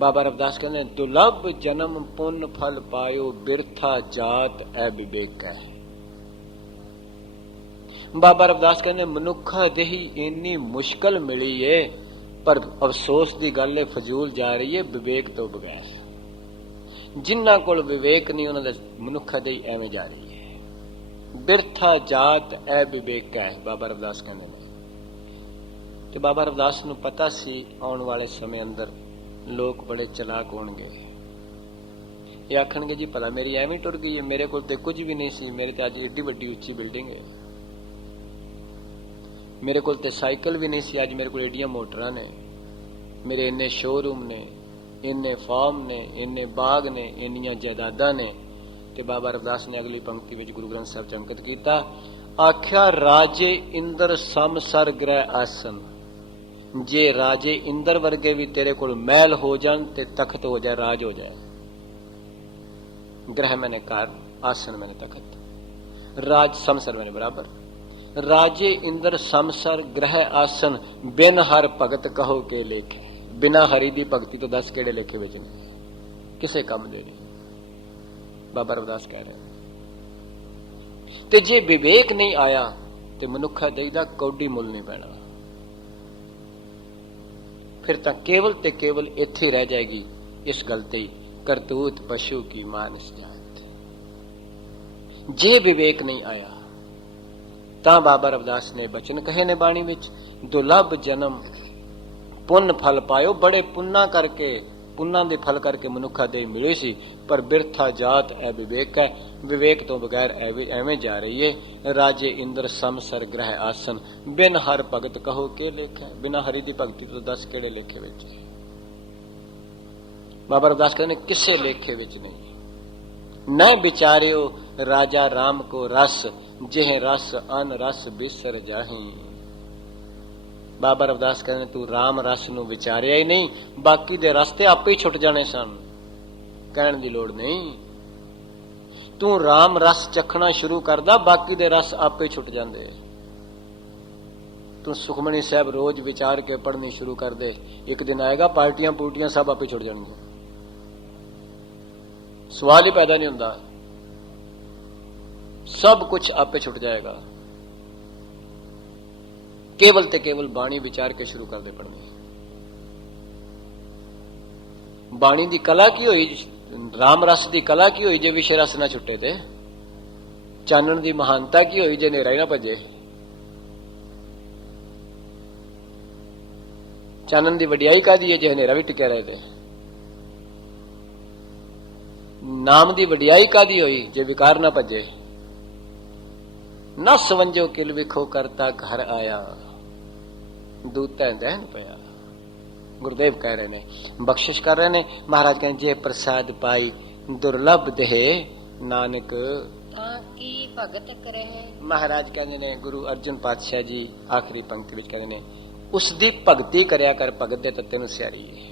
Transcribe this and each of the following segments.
बाबा रविदास कहते दुर्लभ जन्म पुण्य फल पायो बिरथा जात ऐ विवेक है। बाबा रविदास कहते मनुखा देही इन्नी मुश्किल मिली है पर अफसोस की गल है फजूल जा रही है विवेक तो बगैर। जिन्ना कोल विवेक नहीं उन्होंने मनुखा देही एवं जा रही है। बिरथा जात ऐ विवेक है बाबा रविदास कहते हैं। तो बाबा रविदास नूं पता सी आने वाले समय अंदर लोग बड़े चलाक होणगे। ये आखणगे जी भला मेरी एवं टुर गई है, मेरे को कुछ भी नहीं सी, मेरे ते अज एडी वड्डी उच्ची बिल्डिंग है, मेरे को साइकिल भी नहीं सी, अज मेरे को एडियां मोटरां ने, मेरे इन्ने शोरूम ने, इन्ने फार्म ने, इन्ने बाग ने, इन्नियां जायदादां ने। ते बाबा रविदास ने अगली पंक्ति में गुरु ग्रंथ साहब च अंकित किया, आख्या राजे इंद्र सम सर ग्रह आसन। जे राजे इंद्र वर्गे भी तेरे को महल हो जान ते तख्त हो जाए, राज हो जाए। ग्रह मैंने कार, आसन मैंने तख्त, राज समसर मैंने बराबर। राजे इंद्र समसर ग्रह आसन बिन हर भगत कहो के लेखे। बिना हरि दी भगती तो 10 केड़े लेखे विच ने, किसे काम दे नहीं। बाबा रविदास कह रहे ते जे विवेक नहीं आया ते मनुखा देही दा कौडी मुल नहीं पैना। फिर तो केवल ते केवल इत्थे रह जाएगी इस गल ते करतूत पशु की मानस जात। जे विवेक नहीं आया ता बाबा रविदास ने बचन कहे ने बाणी विच, दुर्लभ जन्म पुण्य फल पायो। बड़े पुन्ना करके, पुन्ना दे फल करके मनुखा दे मिले सी, पर बिरथा जात ऐ विवेक है। विवेक तो बगैर एवें जा रही है। राजे इंद्र समसर ग्रह आसन बिन हर भगत कहो के लेखे। बिना हरि दी भगती तो 10 केड़े लेखे विच। बाबा रविदास कहते किसे लेखे विच नहीं। न विचारियो राजा राम को रस, जेह रस अन रस बिसर जाही। बाबा रविदास कहते तू राम रस नूं विचारिया ही नहीं, बाकी दे रस्ते आपे ही छुट जाने सन, कहण दी लोड़ नहीं। तू राम रस चखना शुरू करदा, बाकी दे रस आपे छुट जांदे। तू सुखमनी साहब रोज विचार के पढ़नी शुरू कर दे, एक दिन आएगा पार्टियां पुर्टियां सब आपे छुट जाएंगी, सवाल ही पैदा नहीं होता, सब कुछ आपे छुट जाएगा। केवल ते केवल बाणी विचार के शुरू कर दे पढ़ने। बाणी दी कला की होई, राम रस दी कला की होई जे विषय रस ना छुट्टे थे। चानण दी महानता की होई जे नेरा ही ना भजे। चानण दी वडियाई कादी है जे नेरा भी टिके रहे थे। नाम दी वडियाई कादी होई जे विकार ना भजे। न सवंजो किल विखो करता घर आया, दूता दहन पया। गुरुदेव कह रहे ने, बख्शिश कर रहे ने। महाराज कहें जे प्रसाद पाई दुर्लभ देहे नानक ताकी भगत करे। महाराज कहते ने, गुरु अर्जुन पातशाह जी आखिरी पंक्ति विच कहते ने, उसदी भगती करया कर, भगत दे तत्ते नूं सियारी है।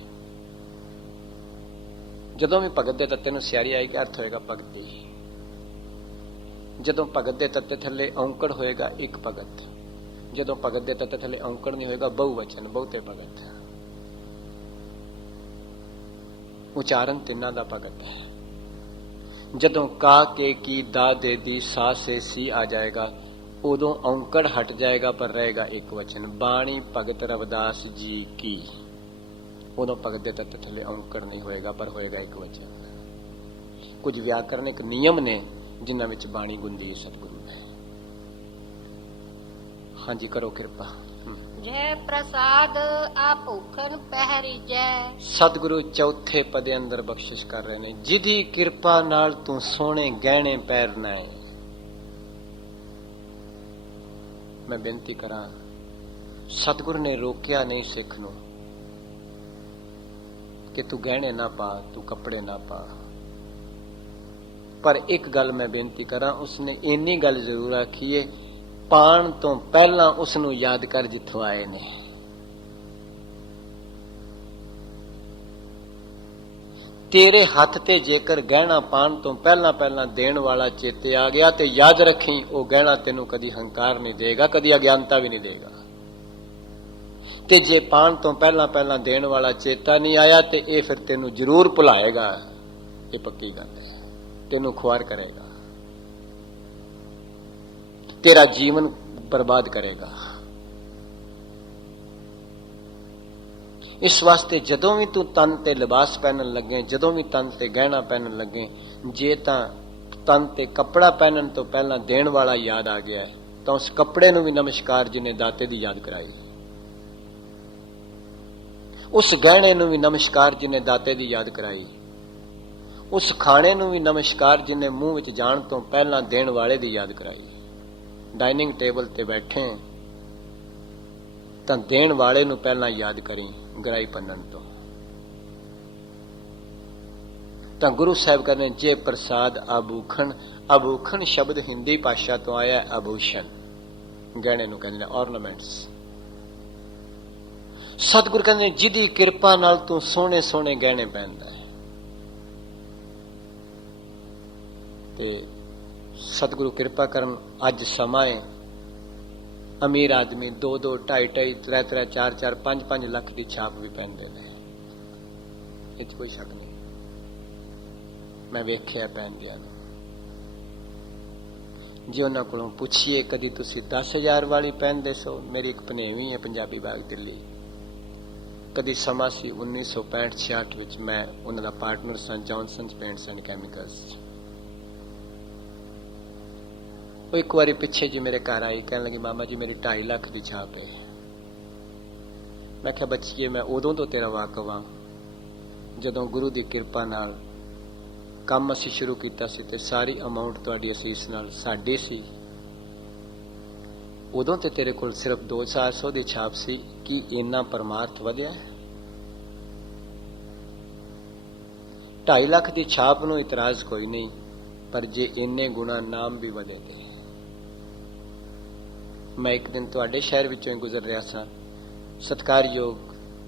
जदों भी भगत दे तत्ते नूं सियारी आएगी अर्थ होएगा भगती। जदों भगत दे तत्ते थले औंकड़ होएगा एक भगत, जदों भगत दे तत्ते थले औंकड़ नहीं होएगा बहुवचन, बहुते भगत। उचारण तिन्ना दा भगत है। जदों का के की दा दे दी सा से सी आ जाएगा, उदों औंकड़ हट जाएगा पर रहेगा एक वचन। बाणी भगत रविदास जी की, उदों भगत दे तत्ते थले औंकड़ नहीं होएगा पर होएगा एक वचन। कुछ व्याकरणिक नियम ने जिन्हां विच बाणी गुंदी है सतगुरु ने। हाँ जी, करो कृपा। जय प्रसाद आप भूखन पहरी जय। सतगुरु चौथे पदे अंदर बख्शिश कर रहे ने, जिदी कृपा नाल तू सोने गहने पैरना है। मैं बेनती करा, सतगुरु ने रोकिया नहीं सिख नूं कि तू गहने ना पा, तू कपड़े ना पा। पर एक गल मैं बेनती करा, उसने इन्नी गल जरूर आखी है, पाण तो पहला उसनू याद कर जिथों आए ने। तेरे हथ ते जेकर गहना पाण तो पहला पहला देण वाला चेते आ गया तो याद रखी, वो गहना तेनू कदी हंकार नहीं देगा, कदी अज्ञानता भी नहीं देगा। ਤੇ ਜੇ ਪਾਣ ਤੋਂ ਪਹਿਲਾਂ ਪਹਿਲਾਂ ਦੇਣ ਵਾਲਾ ਚੇਤਾ ਨਹੀਂ ਆਇਆ ਤੇ ਇਹ ਫਿਰ ਤੈਨੂੰ ਜ਼ਰੂਰ ਭੁਲਾਏਗਾ। ਇਹ ਪੱਕੀ ਗੱਲ ਹੈ, ਤੈਨੂੰ ਖੁਆਰ ਕਰੇਗਾ, ਤੇਰਾ ਜੀਵਨ ਬਰਬਾਦ ਕਰੇਗਾ। ਇਸ ਵਾਸਤੇ ਜਦੋਂ ਵੀ ਤੂੰ ਤਨ ਤੇ ਲਿਬਾਸ ਪਹਿਨਣ ਲੱਗੇ, ਜਦੋਂ ਵੀ ਤਨ ਤੇ ਗਹਿਣਾ ਪਹਿਨਣ ਲੱਗੇ, ਜੇ ਤਾਂ ਤਨ ਤੇ ਕੱਪੜਾ ਪਹਿਨਣ ਤੋਂ ਪਹਿਲਾਂ ਦੇਣ ਵਾਲਾ ਯਾਦ ਆ ਗਿਆ ਤਾਂ ਉਸ ਕੱਪੜੇ ਨੂੰ ਵੀ ਨਮਸਕਾਰ ਜਿਹਨੇ ਦਾਤੇ ਦੀ ਯਾਦ ਕਰਾਈ, ਉਸ ਗਹਿਣੇ ਨੂੰ ਵੀ ਨਮਸਕਾਰ ਜਿਹਨੇ ਦਾਤੇ ਦੀ ਯਾਦ ਕਰਾਈ, ਉਸ ਖਾਣੇ ਨੂੰ ਵੀ ਨਮਸਕਾਰ ਜਿਹਨੇ ਮੂੰਹ ਵਿੱਚ ਜਾਣ ਤੋਂ ਪਹਿਲਾਂ ਦੇਣ ਵਾਲੇ ਦੀ ਯਾਦ ਕਰਾਈ। ਡਾਈਨਿੰਗ ਟੇਬਲ ਤੇ ਬੈਠੇ ਤਾਂ ਦੇਣ ਵਾਲੇ ਨੂੰ ਪਹਿਲਾਂ ਯਾਦ ਕਰੀ ਗਰਾਈ ਪੰਨਣ ਤੋਂ। ਤਾਂ ਗੁਰੂ ਸਾਹਿਬ ਕਹਿੰਦੇ ਜੇ ਪ੍ਰਸਾਦ ਆਭੂਖਣ, ਆਭੂਖਣ ਸ਼ਬਦ ਹਿੰਦੀ ਭਾਸ਼ਾ ਤੋਂ ਆਇਆ, ਆਭੂਸ਼ਣ ਗਹਿਣੇ ਨੂੰ ਕਹਿੰਦੇ ਨੇ, ornaments। ਸਤਿਗੁਰ ਕਹਿੰਦੇ ਜਿਹਦੀ ਕਿਰਪਾ ਨਾਲ ਤੂੰ ਸੋਹਣੇ ਸੋਹਣੇ ਗਹਿਣੇ ਪਹਿਨਦਾ ਹੈ, ਤੇ ਸਤਿਗੁਰੂ ਕਿਰਪਾ ਕਰਨ ਅੱਜ ਸਮਾਂ ਹੈ ਅਮੀਰ ਆਦਮੀ 2-2, 2.5-2.5, 3-3, 4-4, 5-5 ਲੱਖ ਦੀ ਛਾਪ ਵੀ ਪਹਿਨਦੇ ਨੇ, ਇਹ 'ਚ ਕੋਈ ਸ਼ੱਕ ਨਹੀਂ। ਮੈਂ ਵੇਖਿਆ ਪਹਿਨਦਿਆਂ ਨੂੰ। ਜੇ ਉਹਨਾਂ ਕੋਲੋਂ ਪੁੱਛੀਏ ਕਦੀ ਤੁਸੀਂ 10,000 ਵਾਲੀ ਪਹਿਨਦੇ ਸੋ, ਮੇਰੀ ਇੱਕ ਭਨੇਵੀਂ ਹੈ ਪੰਜਾਬੀ ਬਾਗ ਦਿੱਲੀ, ਕਦੀ ਸਮਾਂ ਸੀ 1965-66 ਵਿੱਚ, ਮੈਂ ਉਹਨਾਂ ਦਾ ਪਾਰਟਨਰ ਸਾਂ ਜੌਨਸਨਸ ਪੇਂਟਸ ਐਂਡ ਕੈਮੀਕਲਸ। ਉਹ ਇੱਕ ਵਾਰੀ ਪਿੱਛੇ ਜੀ ਮੇਰੇ ਘਰ ਆਈ, ਕਹਿਣ ਲੱਗੀ ਮਾਮਾ ਜੀ ਮੇਰੀ 2.5 ਲੱਖ ਦੀ ਛਾਪ ਹੈ। ਮੈਂ ਕਿਹਾ ਬੱਚੀਏ ਮੈਂ ਉਦੋਂ ਤੋਂ ਤੇਰਾ ਵਾਕਫ ਹਾਂ ਜਦੋਂ ਗੁਰੂ ਦੀ ਕਿਰਪਾ ਨਾਲ ਕੰਮ ਅਸੀਂ ਸ਼ੁਰੂ ਕੀਤਾ ਸੀ ਤੇ ਸਾਰੀ ਅਮਾਉਂਟ ਤੁਹਾਡੀ ਅਸੀਸ ਨਾਲ ਸਾਡੀ ਸੀ। ਉਦੋਂ ਤੇ ਤੇਰੇ ਕੋਲ ਸਿਰਫ 200-400 ਦੀ ਛਾਪ ਸੀ, ਕੀ ਇੰਨਾ ਪਰਮਾਰਥ ਵਧਿਆ? 2.5 ਲੱਖ ਦੀ ਛਾਪ ਨੂੰ ਇਤਰਾਜ਼ ਕੋਈ ਨਹੀਂ, ਪਰ ਜੇ ਇੰਨੇ ਗੁਣਾ ਨਾਮ ਵੀ ਵਧੇ ਤੇ। ਮੈਂ ਇੱਕ ਦਿਨ ਤੁਹਾਡੇ ਸ਼ਹਿਰ ਵਿੱਚੋਂ ਹੀ ਗੁਜ਼ਰ ਰਿਹਾ ਸਾਂ, ਸਤਿਕਾਰਯੋਗ,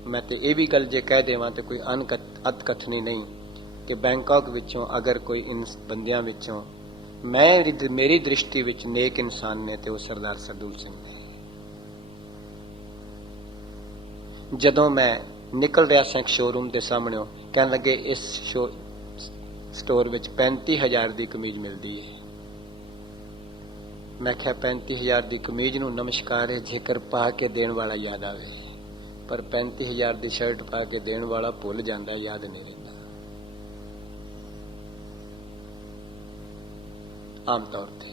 ਮੈਂ ਤੇ ਇਹ ਵੀ ਗੱਲ ਜੇ ਕਹਿ ਦੇਵਾਂ ਤੇ ਕੋਈ ਅਤਕਥਨੀ ਨਹੀਂ ਕਿ ਬੈਂਕਾਕ ਵਿੱਚੋਂ ਅਗਰ ਕੋਈ ਇਨ ਬੰਦਿਆਂ ਵਿੱਚੋਂ ਮੇਰੀ ਦ੍ਰਿਸ਼ਟੀ ਵਿੱਚ ਨੇਕ ਇਨਸਾਨ ਨੇ ਤੇ ਉਹ ਸਰਦਾਰ ਸਰਦੂਲ ਸਿੰਘ ਨੇ। ਜਦੋਂ ਮੈਂ ਨਿਕਲ ਰਿਹਾ ਸਾਂ ਇੱਕ ਸ਼ੋਰੂਮ ਦੇ ਸਾਹਮਣੇੋਂ, ਕਹਿਣ ਲੱਗੇ ਇਸ ਸਟੋਰ ਵਿੱਚ 35,000 ਦੀ ਕਮੀਜ਼ ਮਿਲਦੀ ਹੈ। ਮੈਂ ਕਿਹਾ 35,000 ਦੀ ਕਮੀਜ਼ ਨੂੰ ਨਮਸਕਾਰ ਹੈ ਜੇਕਰ ਪਾ ਕੇ ਦੇਣ ਵਾਲਾ ਯਾਦ ਆਵੇ, ਪਰ 35,000 ਦੀ ਸ਼ਰਟ ਪਾ ਕੇ ਦੇਣ ਵਾਲਾ ਭੁੱਲ ਜਾਂਦਾ, ਯਾਦ ਨਹੀਂ ਰਹਿੰਦਾ। ਆਮ ਤੌਰ ਤੇ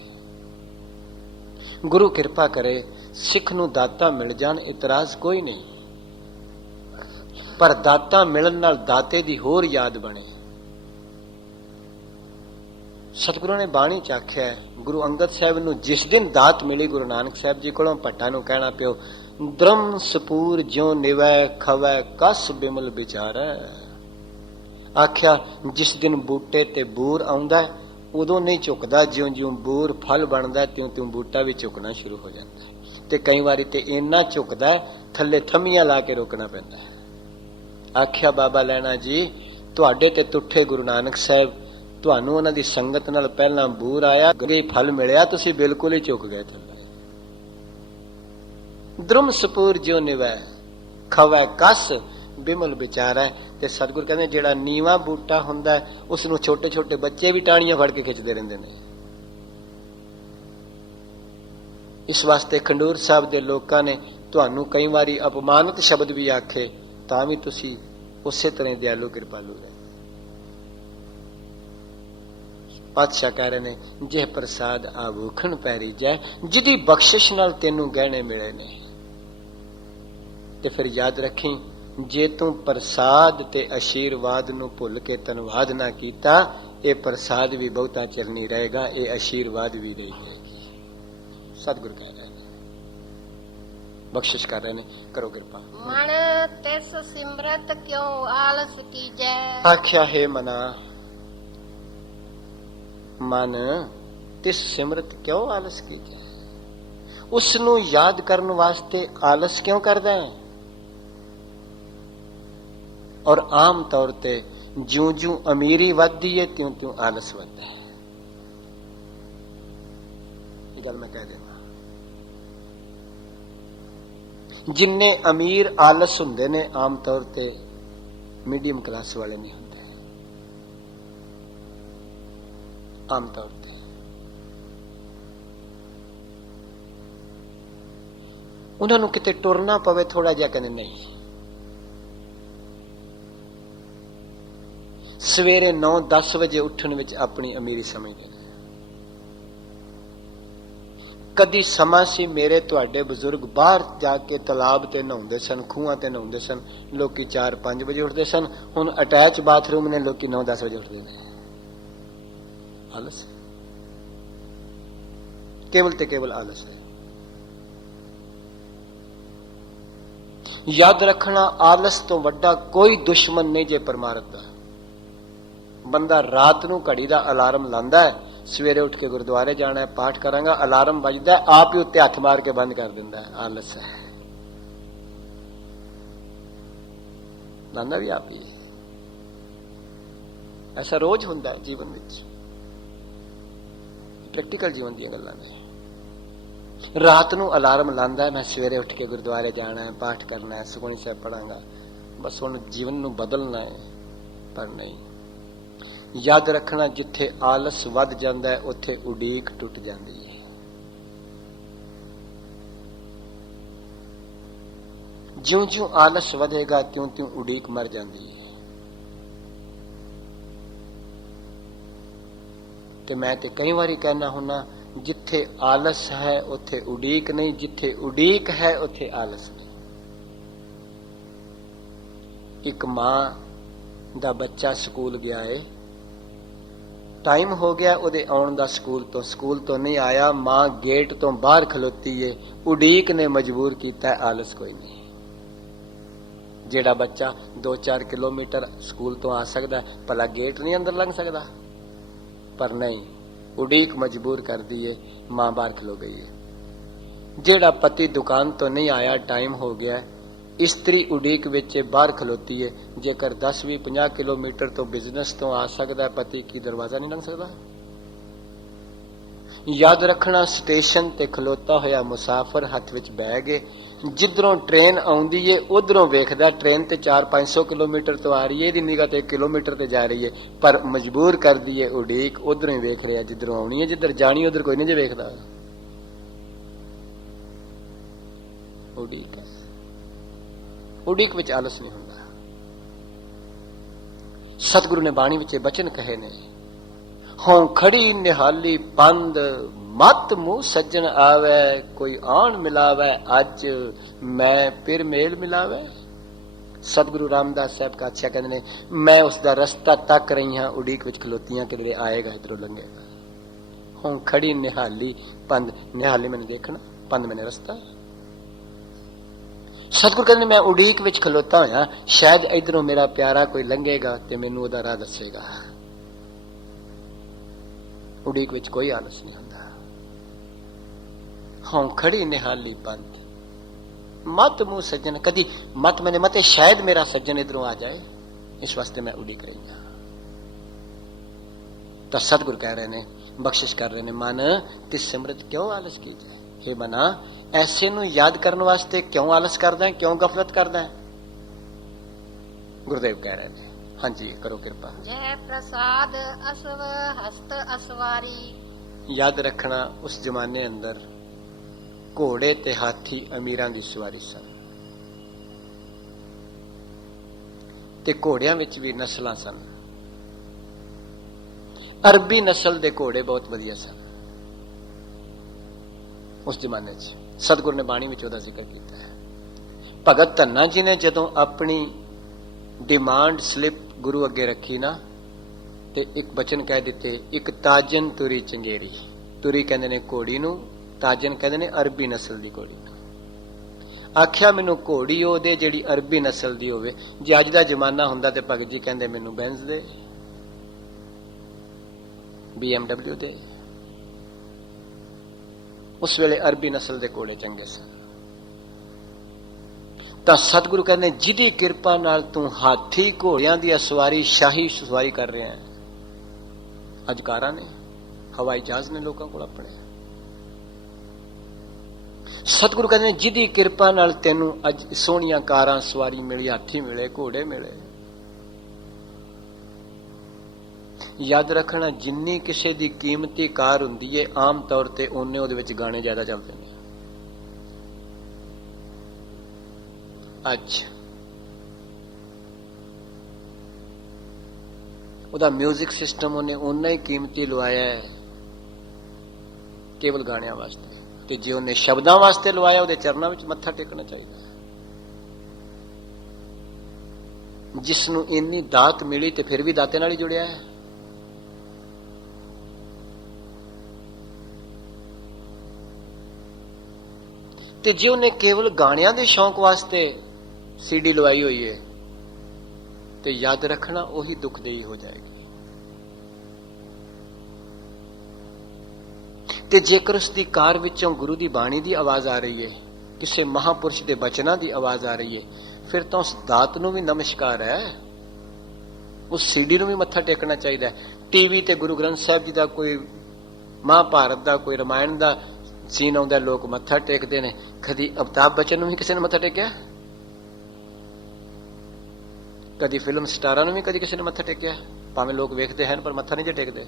ਗੁਰੂ ਕਿਰਪਾ ਕਰੇ ਸਿੱਖ ਨੂੰ ਦਾਤਾ ਮਿਲ ਜਾਣ, ਇਤਰਾਜ਼ ਕੋਈ ਨਹੀਂ, ਪਰ ਦਾਤਾ ਮਿਲਣ ਨਾਲ ਦਾਤੇ ਦੀ ਹੋਰ ਯਾਦ ਬਣੇ। ਸਤਿਗੁਰੂ ਨੇ ਬਾਣੀ ਚ ਆਖਿਆ, ਗੁਰੂ ਅੰਗਦ ਸਾਹਿਬ ਨੂੰ ਜਿਸ ਦਿਨ ਦਾਤ ਮਿਲੀ ਗੁਰੂ ਨਾਨਕ ਸਾਹਿਬ ਜੀ ਕੋਲੋਂ, ਭੱਟਾ ਨੂੰ ਕਹਿਣਾ ਪਿਓ ਦ੍ਰਮ ਸਪੂਰ ਜਿਉ ਨਿਵੈ ਖਵੈ ਕਸ ਬਿਮਲ ਵਿਚਾਰੈ। ਆਖਿਆ ਜਿਸ ਦਿਨ ਬੂਟੇ ਤੇ ਬੂਰ ਆਉਂਦਾ ਉਦੋਂ ਨਹੀਂ ਝੁਕਦਾ, ਜਿਉਂ ਜਿਉਂ ਬੂਰ ਫਲ ਬਣਦਾ ਤਿਉਂ ਤਿਉਂ ਬੂਟਾ ਵੀ ਝੁਕਣਾ ਸ਼ੁਰੂ ਹੋ ਜਾਂਦਾ, ਤੇ ਕਈ ਵਾਰੀ ਤੇ ਇੰਨਾ ਝੁਕਦਾ ਥੱਲੇ ਥੰਮੀਆਂ ਲਾ ਕੇ ਰੋਕਣਾ ਪੈਂਦਾ। ਆਖਿਆ ਬਾਬਾ ਲੈਣਾ ਜੀ ਤੁਹਾਡੇ ਤੇ ਤੁੱਠੇ ਗੁਰੂ ਨਾਨਕ ਸਾਹਿਬ, ਤੁਹਾਨੂੰ ਉਹਨਾਂ ਦੀ ਸੰਗਤ ਨਾਲ ਪਹਿਲਾਂ ਬੂਰ ਆਇਆ, ਅੱਗੇ ਫਲ ਮਿਲਿਆ, ਤੁਸੀਂ ਬਿਲਕੁਲ ਹੀ ਝੁਕ ਗਏ ਥੱਲੇ। ਦ੍ਰਮ ਸਪੂਰ ਜਿਉ ਨਿਵੈ ਖਵੈ ਕਸ ਬਿਮਲ ਵਿਚਾਰੈ। ਤੇ ਸਤਿਗੁਰ ਕਹਿੰਦੇ ਜਿਹੜਾ ਨੀਵਾਂ ਬੂਟਾ ਹੁੰਦਾ ਉਸ ਨੂੰ ਛੋਟੇ ਛੋਟੇ ਬੱਚੇ ਵੀ ਟਾਹਣੀਆਂ ਫੜ ਕੇ ਖਿੱਚਦੇ ਰਹਿੰਦੇ ਨੇ। ਇਸ ਵਾਸਤੇ ਖੰਡੂਰ ਸਾਹਿਬ ਦੇ ਲੋਕਾਂ ਨੇ ਤੁਹਾਨੂੰ ਕਈ ਵਾਰੀ ਅਪਮਾਨਿਤ ਸ਼ਬਦ ਵੀ ਆਖੇ ਤਾਂ ਵੀ ਤੁਸੀਂ ਉਸੇ ਤਰ੍ਹਾਂ ਦਿਆਲੂ ਕਿਰਪਾਲੂ ਰਹੇ। ਪਾਤਸ਼ਾਹ ਕਹਿ ਰਹੇ ਨੇ ਜੇ ਪ੍ਰਸਾਦ ਆਭੂਖਣ ਪੈਰੀ ਜੈ, ਜਿਹਦੀ ਬਖਸ਼ਿਸ਼ ਨਾਲ ਤੈਨੂੰ ਗਹਿਣੇ ਮਿਲੇ ਨੇ। ਤੇ ਫਿਰ ਯਾਦ ਰੱਖੀ ਜੇ ਤੂੰ ਪ੍ਰਸਾਦ ਤੇ ਆਸ਼ੀਰਵਾਦ ਨੂੰ ਭੁੱਲ ਕੇ ਧੰਨਵਾਦ ਨਾ ਕੀਤਾ, ਇਹ ਪ੍ਰਸਾਦ ਵੀ ਬਹੁਤਾ ਚਿਰ ਨਹੀਂ ਰਹੇਗਾ, ਇਹ ਆਸ਼ੀਰਵਾਦ ਵੀ ਨਹੀਂ ਰਹੇਗੀ। ਸਤਿਗੁਰ ਕਹਿ ਰਹੇ ਨੇ, ਬਖਸ਼ਿਸ਼ ਕਰ ਰਹੇ ਨੇ, ਕਰੋ ਕਿਰਪਾ। ਮਨ ਤਿਸ ਸਿਮਰਤ ਕਿਉ ਆਲਸ ਕੀਜੈ। ਆਖਿਆ ਹੈ ਮਨਾ, ਮਨ ਤਿਸ ਸਿਮਰਤ ਕਿਉਂ ਆਲਸ ਕੀਜੈ, ਉਸ ਨੂੰ ਯਾਦ ਕਰਨ ਵਾਸਤੇ ਆਲਸ ਕਿਉਂ ਕਰਦਾ ਹੈ? ਔਰ ਆਮ ਤੌਰ ਤੇ ਜਿਉਂ ਜਿਉਂ ਅਮੀਰੀ ਵੱਧਦੀ ਹੈ ਤਿਉਂ ਤਿਉਂ ਆਲਸ ਵੱਧਦਾ ਹੈ। ਇਹ ਗੱਲ ਮੈਂ ਕਹਿ ਦੇਵਾਂ, जिन्ने अमीर आलस हुंदे ने आम तौर ते मीडियम क्लास वाले नहीं होंदे, आम तौर ते। उन्हां नूं किते टुरना पवे थोड़ा जिहा, कहने नहीं, सवेरे 9-10 बजे उठण विच अपनी अमीरी समझदे ने। कदी समा सी मेरे तुहाडे बजुर्ग बाहर जाके तलाब ते नहाउंदे सन, खूहां ते नहाउंदे सन, लोकी 4-5 बजे उठदे सन। हुण अटैच बाथरूम ने, लोकी 9-10 बजे उठदे ने। आलस, केवल ते केवल आलस है। याद रखना, आलस तो वड्डा कोई दुश्मन नहीं जे परमारथ दा। बंदा रात नूं घड़ी दा अलार्म लांदा है, सवेरे उठ के गुरुद्वारे जाना है, पाठ करांगा, अलार्म बजदा है, आप ही उत्ते हथ मार के बंद कर दिंदा है। आलस है, लांदा भी आप ही। ऐसा रोज हुंदा है जीवन विच, प्रैक्टिकल जीवन दी गल्लां ने। रात नूं अलार्म लांदा है, मैं सवेरे उठ के गुरुद्वारे जाना है, पाठ करना है, सुखमनी साहिब पढ़ांगा, बस हुण जीवन नूं बदलना है। पर नहीं, याद रखना, जिथे आलस वध जांदा है उत्थे उडीक टुट जांदी है। ज्यों-ज्यों आलस वधेगा त्यों-त्यों उडीक मर जांदी है। ते मैं ते कई बारी कहना हुन्ना, जिथे आलस है उत्थे उडीक नहीं, जिथे उडीक है उत्थे आलस नहीं। एक मां दा बच्चा स्कूल गया है, टाइम हो गया उहदे आउण दा स्कूल तो नहीं आया, मां गेट तो बाहर खलोती है, उडीक ने मजबूर किया, आलस कोई नहीं। जेड़ा बच्चा 2-4 किलोमीटर स्कूल तो आ सकता है, भला गेट नहीं अंदर लंघ सकता? पर नहीं, उडीक मजबूर कर दी है, मां बाहर खलो गई है। जेड़ा पति दुकान तो नहीं आया, टाइम हो गया, स्त्री उडीक विच बाहर खलोती है। जेकर 10-20-50 किलोमीटर तो बिजनेस तो आ सकता है, पति की दरवाजा नहीं लंघ सकता? याद रखना, स्टेशन ते खलोता होया मुसाफिर हथ विच बह गए, जिधरों ट्रेन आउंदी है उधरों वेखदा, ट्रेन ते 400-500 किलोमीटर तो आ रही है, इहदी निगाह ते 1 किलोमीटर ते जा रही है, पर मजबूर कर दी है उडीक, उधरों ही वेख रहा जिधरों आउणी है, जिधर जानी उधर कोई नहीं जे वेखदा। उडीक है, उडीक विच आलस नहीं हुंदा। सतगुरु ने बाणी विच बचन कहे ने, हों खड़ी निहाली पंद, मत मुंह सज्जन आवे, कोई आन मिलावे अज, मैं फिर मेल मिलावे। सतगुरु रामदास साहब का अच्छा कहते ने, मैं उसका रास्ता तक रही हाँ, उडीक विच खलोतियां कि आएगा इधरों लंघेगा। हों खड़ी निहाली पंद, निहाली मैंने देखना, पंद मैंने रास्ता। सतगुरु कहते मैं उडीक विच खलोता होया, शायद इधरों मेरा प्यारा कोई लंघेगा ते मैनू उहदा राह दसेगा। उडीक विच कोई आलस नहीं हुंदा। हों खड़ी निहाली पंथ, मत मुंह सज्जन, कदी मत मैंने मते शायद मेरा सज्जन इधरों आ जाए, इस वास्ते मैं उडीक रही हां। तो सतगुरु कह रहे ने, बख्शिश कर रहे ने, मन तिस सिमरत क्यों आलस की जाए। हे मना, ऐसे नू याद करने वास्ते क्यों आलस करदा है, क्यों गफलत करदा है? गुरुदेव कह रहे हैं, हाँ जी करो कृपा। जय प्रसाद असव हस्त असवारी। याद रखना, उस जमाने अंदर घोड़े ते हाथी अमीरां दी सवारी सन, ते घोड़ियां विच भी नस्लां सन। अरबी नस्ल दे घोड़े बहुत वधिया सन उस जमाने च। सतगुरु ने बाणी विच उहदा जिक्र किया है। भगत धन्ना जी ने जदों अपनी डिमांड स्लिप गुरु अगे रखी ना, ते एक बचन कह दिते, एक ताजन तुरी चंगेरी। तुरी कहंदे ने घोड़ी नूं, ताजन कहंदे ने अरबी नस्ल दी घोड़ी नूं। आख्या मैनू घोड़ी ओहदे जिहड़ी अरबी नस्ल दी होवे। जे अज दा जमाना हुंदा ते भगत जी कहंदे मैनू बेंज दे, BMW दे। उस वेले अरबी नस्ल दे घोड़े चंगे सन। तां सतगुरु कहंदे जिहदी किरपा नाल तू हाथी घोड़ियां दी सवारी, शाही सवारी कर रहा है। अज कारां ने, हवाई जहाज ने लोगों को अपने। ਸਤਿਗੁਰੂ ਕਹਿੰਦੇ ਨੇ ਜਿਹਦੀ ਕਿਰਪਾ ਨਾਲ ਤੈਨੂੰ ਅੱਜ ਸੋਹਣੀਆਂ ਕਾਰਾਂ ਸਵਾਰੀ ਮਿਲੀ, ਹਾਥੀ ਮਿਲੇ, ਘੋੜੇ ਮਿਲੇ। ਯਾਦ ਰੱਖਣਾ, ਜਿੰਨੀ ਕਿਸੇ ਦੀ ਕੀਮਤੀ ਕਾਰ ਹੁੰਦੀ ਹੈ ਆਮ ਤੌਰ ਤੇ ਉਹਨੇ ਉਹਦੇ ਵਿੱਚ ਗਾਣੇ ਜ਼ਿਆਦਾ ਚੱਲਦੇ ਨੇ। ਅੱਜ ਉਹਦਾ ਮਿਊਜ਼ਿਕ ਸਿਸਟਮ ਉਹਨੇ ਓਨਾ ਹੀ ਕੀਮਤੀ ਲਵਾਇਆ ਹੈ ਕੇਵਲ ਗਾਣਿਆਂ ਵਾਸਤੇ, ਤੇ ਜੇ ਉਹਨੇ ਸ਼ਬਦਾਂ ਵਾਸਤੇ ਲਵਾਇਆ ਉਹਦੇ ਚਰਨਾਂ ਵਿੱਚ ਮੱਥਾ ਟੇਕਣਾ ਚਾਹੀਦਾ। ਜਿਸ ਨੂੰ ਇੰਨੀ ਦਾਤ ਮਿਲੀ ਤੇ ਫਿਰ ਵੀ ਦਾਤੇ ਨਾਲ ਹੀ ਜੁੜਿਆ ਹੈ। ਤੇ ਜੇ ਉਹਨੇ ਕੇਵਲ ਗਾਣਿਆਂ ਦੇ ਸ਼ੌਂਕ ਵਾਸਤੇ ਸੀਡੀ ਲਵਾਈ ਹੋਈ ਹੈ ਤੇ ਯਾਦ ਰੱਖਣਾ ਉਹੀ ਦੁਖਦੇਹੀ ਹੋ ਜਾਏਗੀ। ਤੇ ਜੇਕਰ ਉਸ ਦੀ ਕਾਰ ਵਿੱਚੋਂ ਗੁਰੂ ਦੀ ਬਾਣੀ ਦੀ ਆਵਾਜ਼ ਆ ਰਹੀ ਹੈ, ਕਿਸੇ ਮਹਾਪੁਰਸ਼ ਦੇ ਬਚਨਾਂ ਦੀ ਆਵਾਜ਼ ਆ ਰਹੀ ਹੈ, ਫਿਰ ਤਾਂ ਉਸ ਦਾਤ ਨੂੰ ਵੀ ਨਮਸਕਾਰ ਹੈ, ਉਸ ਸੀਡੀ ਨੂੰ ਵੀ ਮੱਥਾ ਟੇਕਣਾ ਚਾਹੀਦਾ ਹੈ। ਟੀਵੀ ਤੇ ਗੁਰੂ ਗ੍ਰੰਥ ਸਾਹਿਬ ਜੀ ਦਾ ਕੋਈ ਮਹਾਭਾਰਤ ਦਾ ਕੋਈ ਰਾਮਾਇਣ ਦਾ ਸੀਨ ਆਉਂਦਾ, ਲੋਕ ਮੱਥਾ ਟੇਕਦੇ ਨੇ। ਕਦੀ ਅਮਿਤਾਭ ਬੱਚਨ ਨੂੰ ਵੀ ਕਿਸੇ ਨੇ ਮੱਥਾ ਟੇਕਿਆ? ਕਦੀ ਫਿਲਮ ਸਟਾਰਾਂ ਨੂੰ ਵੀ ਕਦੀ ਕਿਸੇ ਨੇ ਮੱਥਾ ਟੇਕਿਆ? ਭਾਵੇਂ ਲੋਕ ਵੇਖਦੇ ਹਨ ਪਰ ਮੱਥਾ ਨਹੀਂ ਜੇ ਟੇਕਦੇ।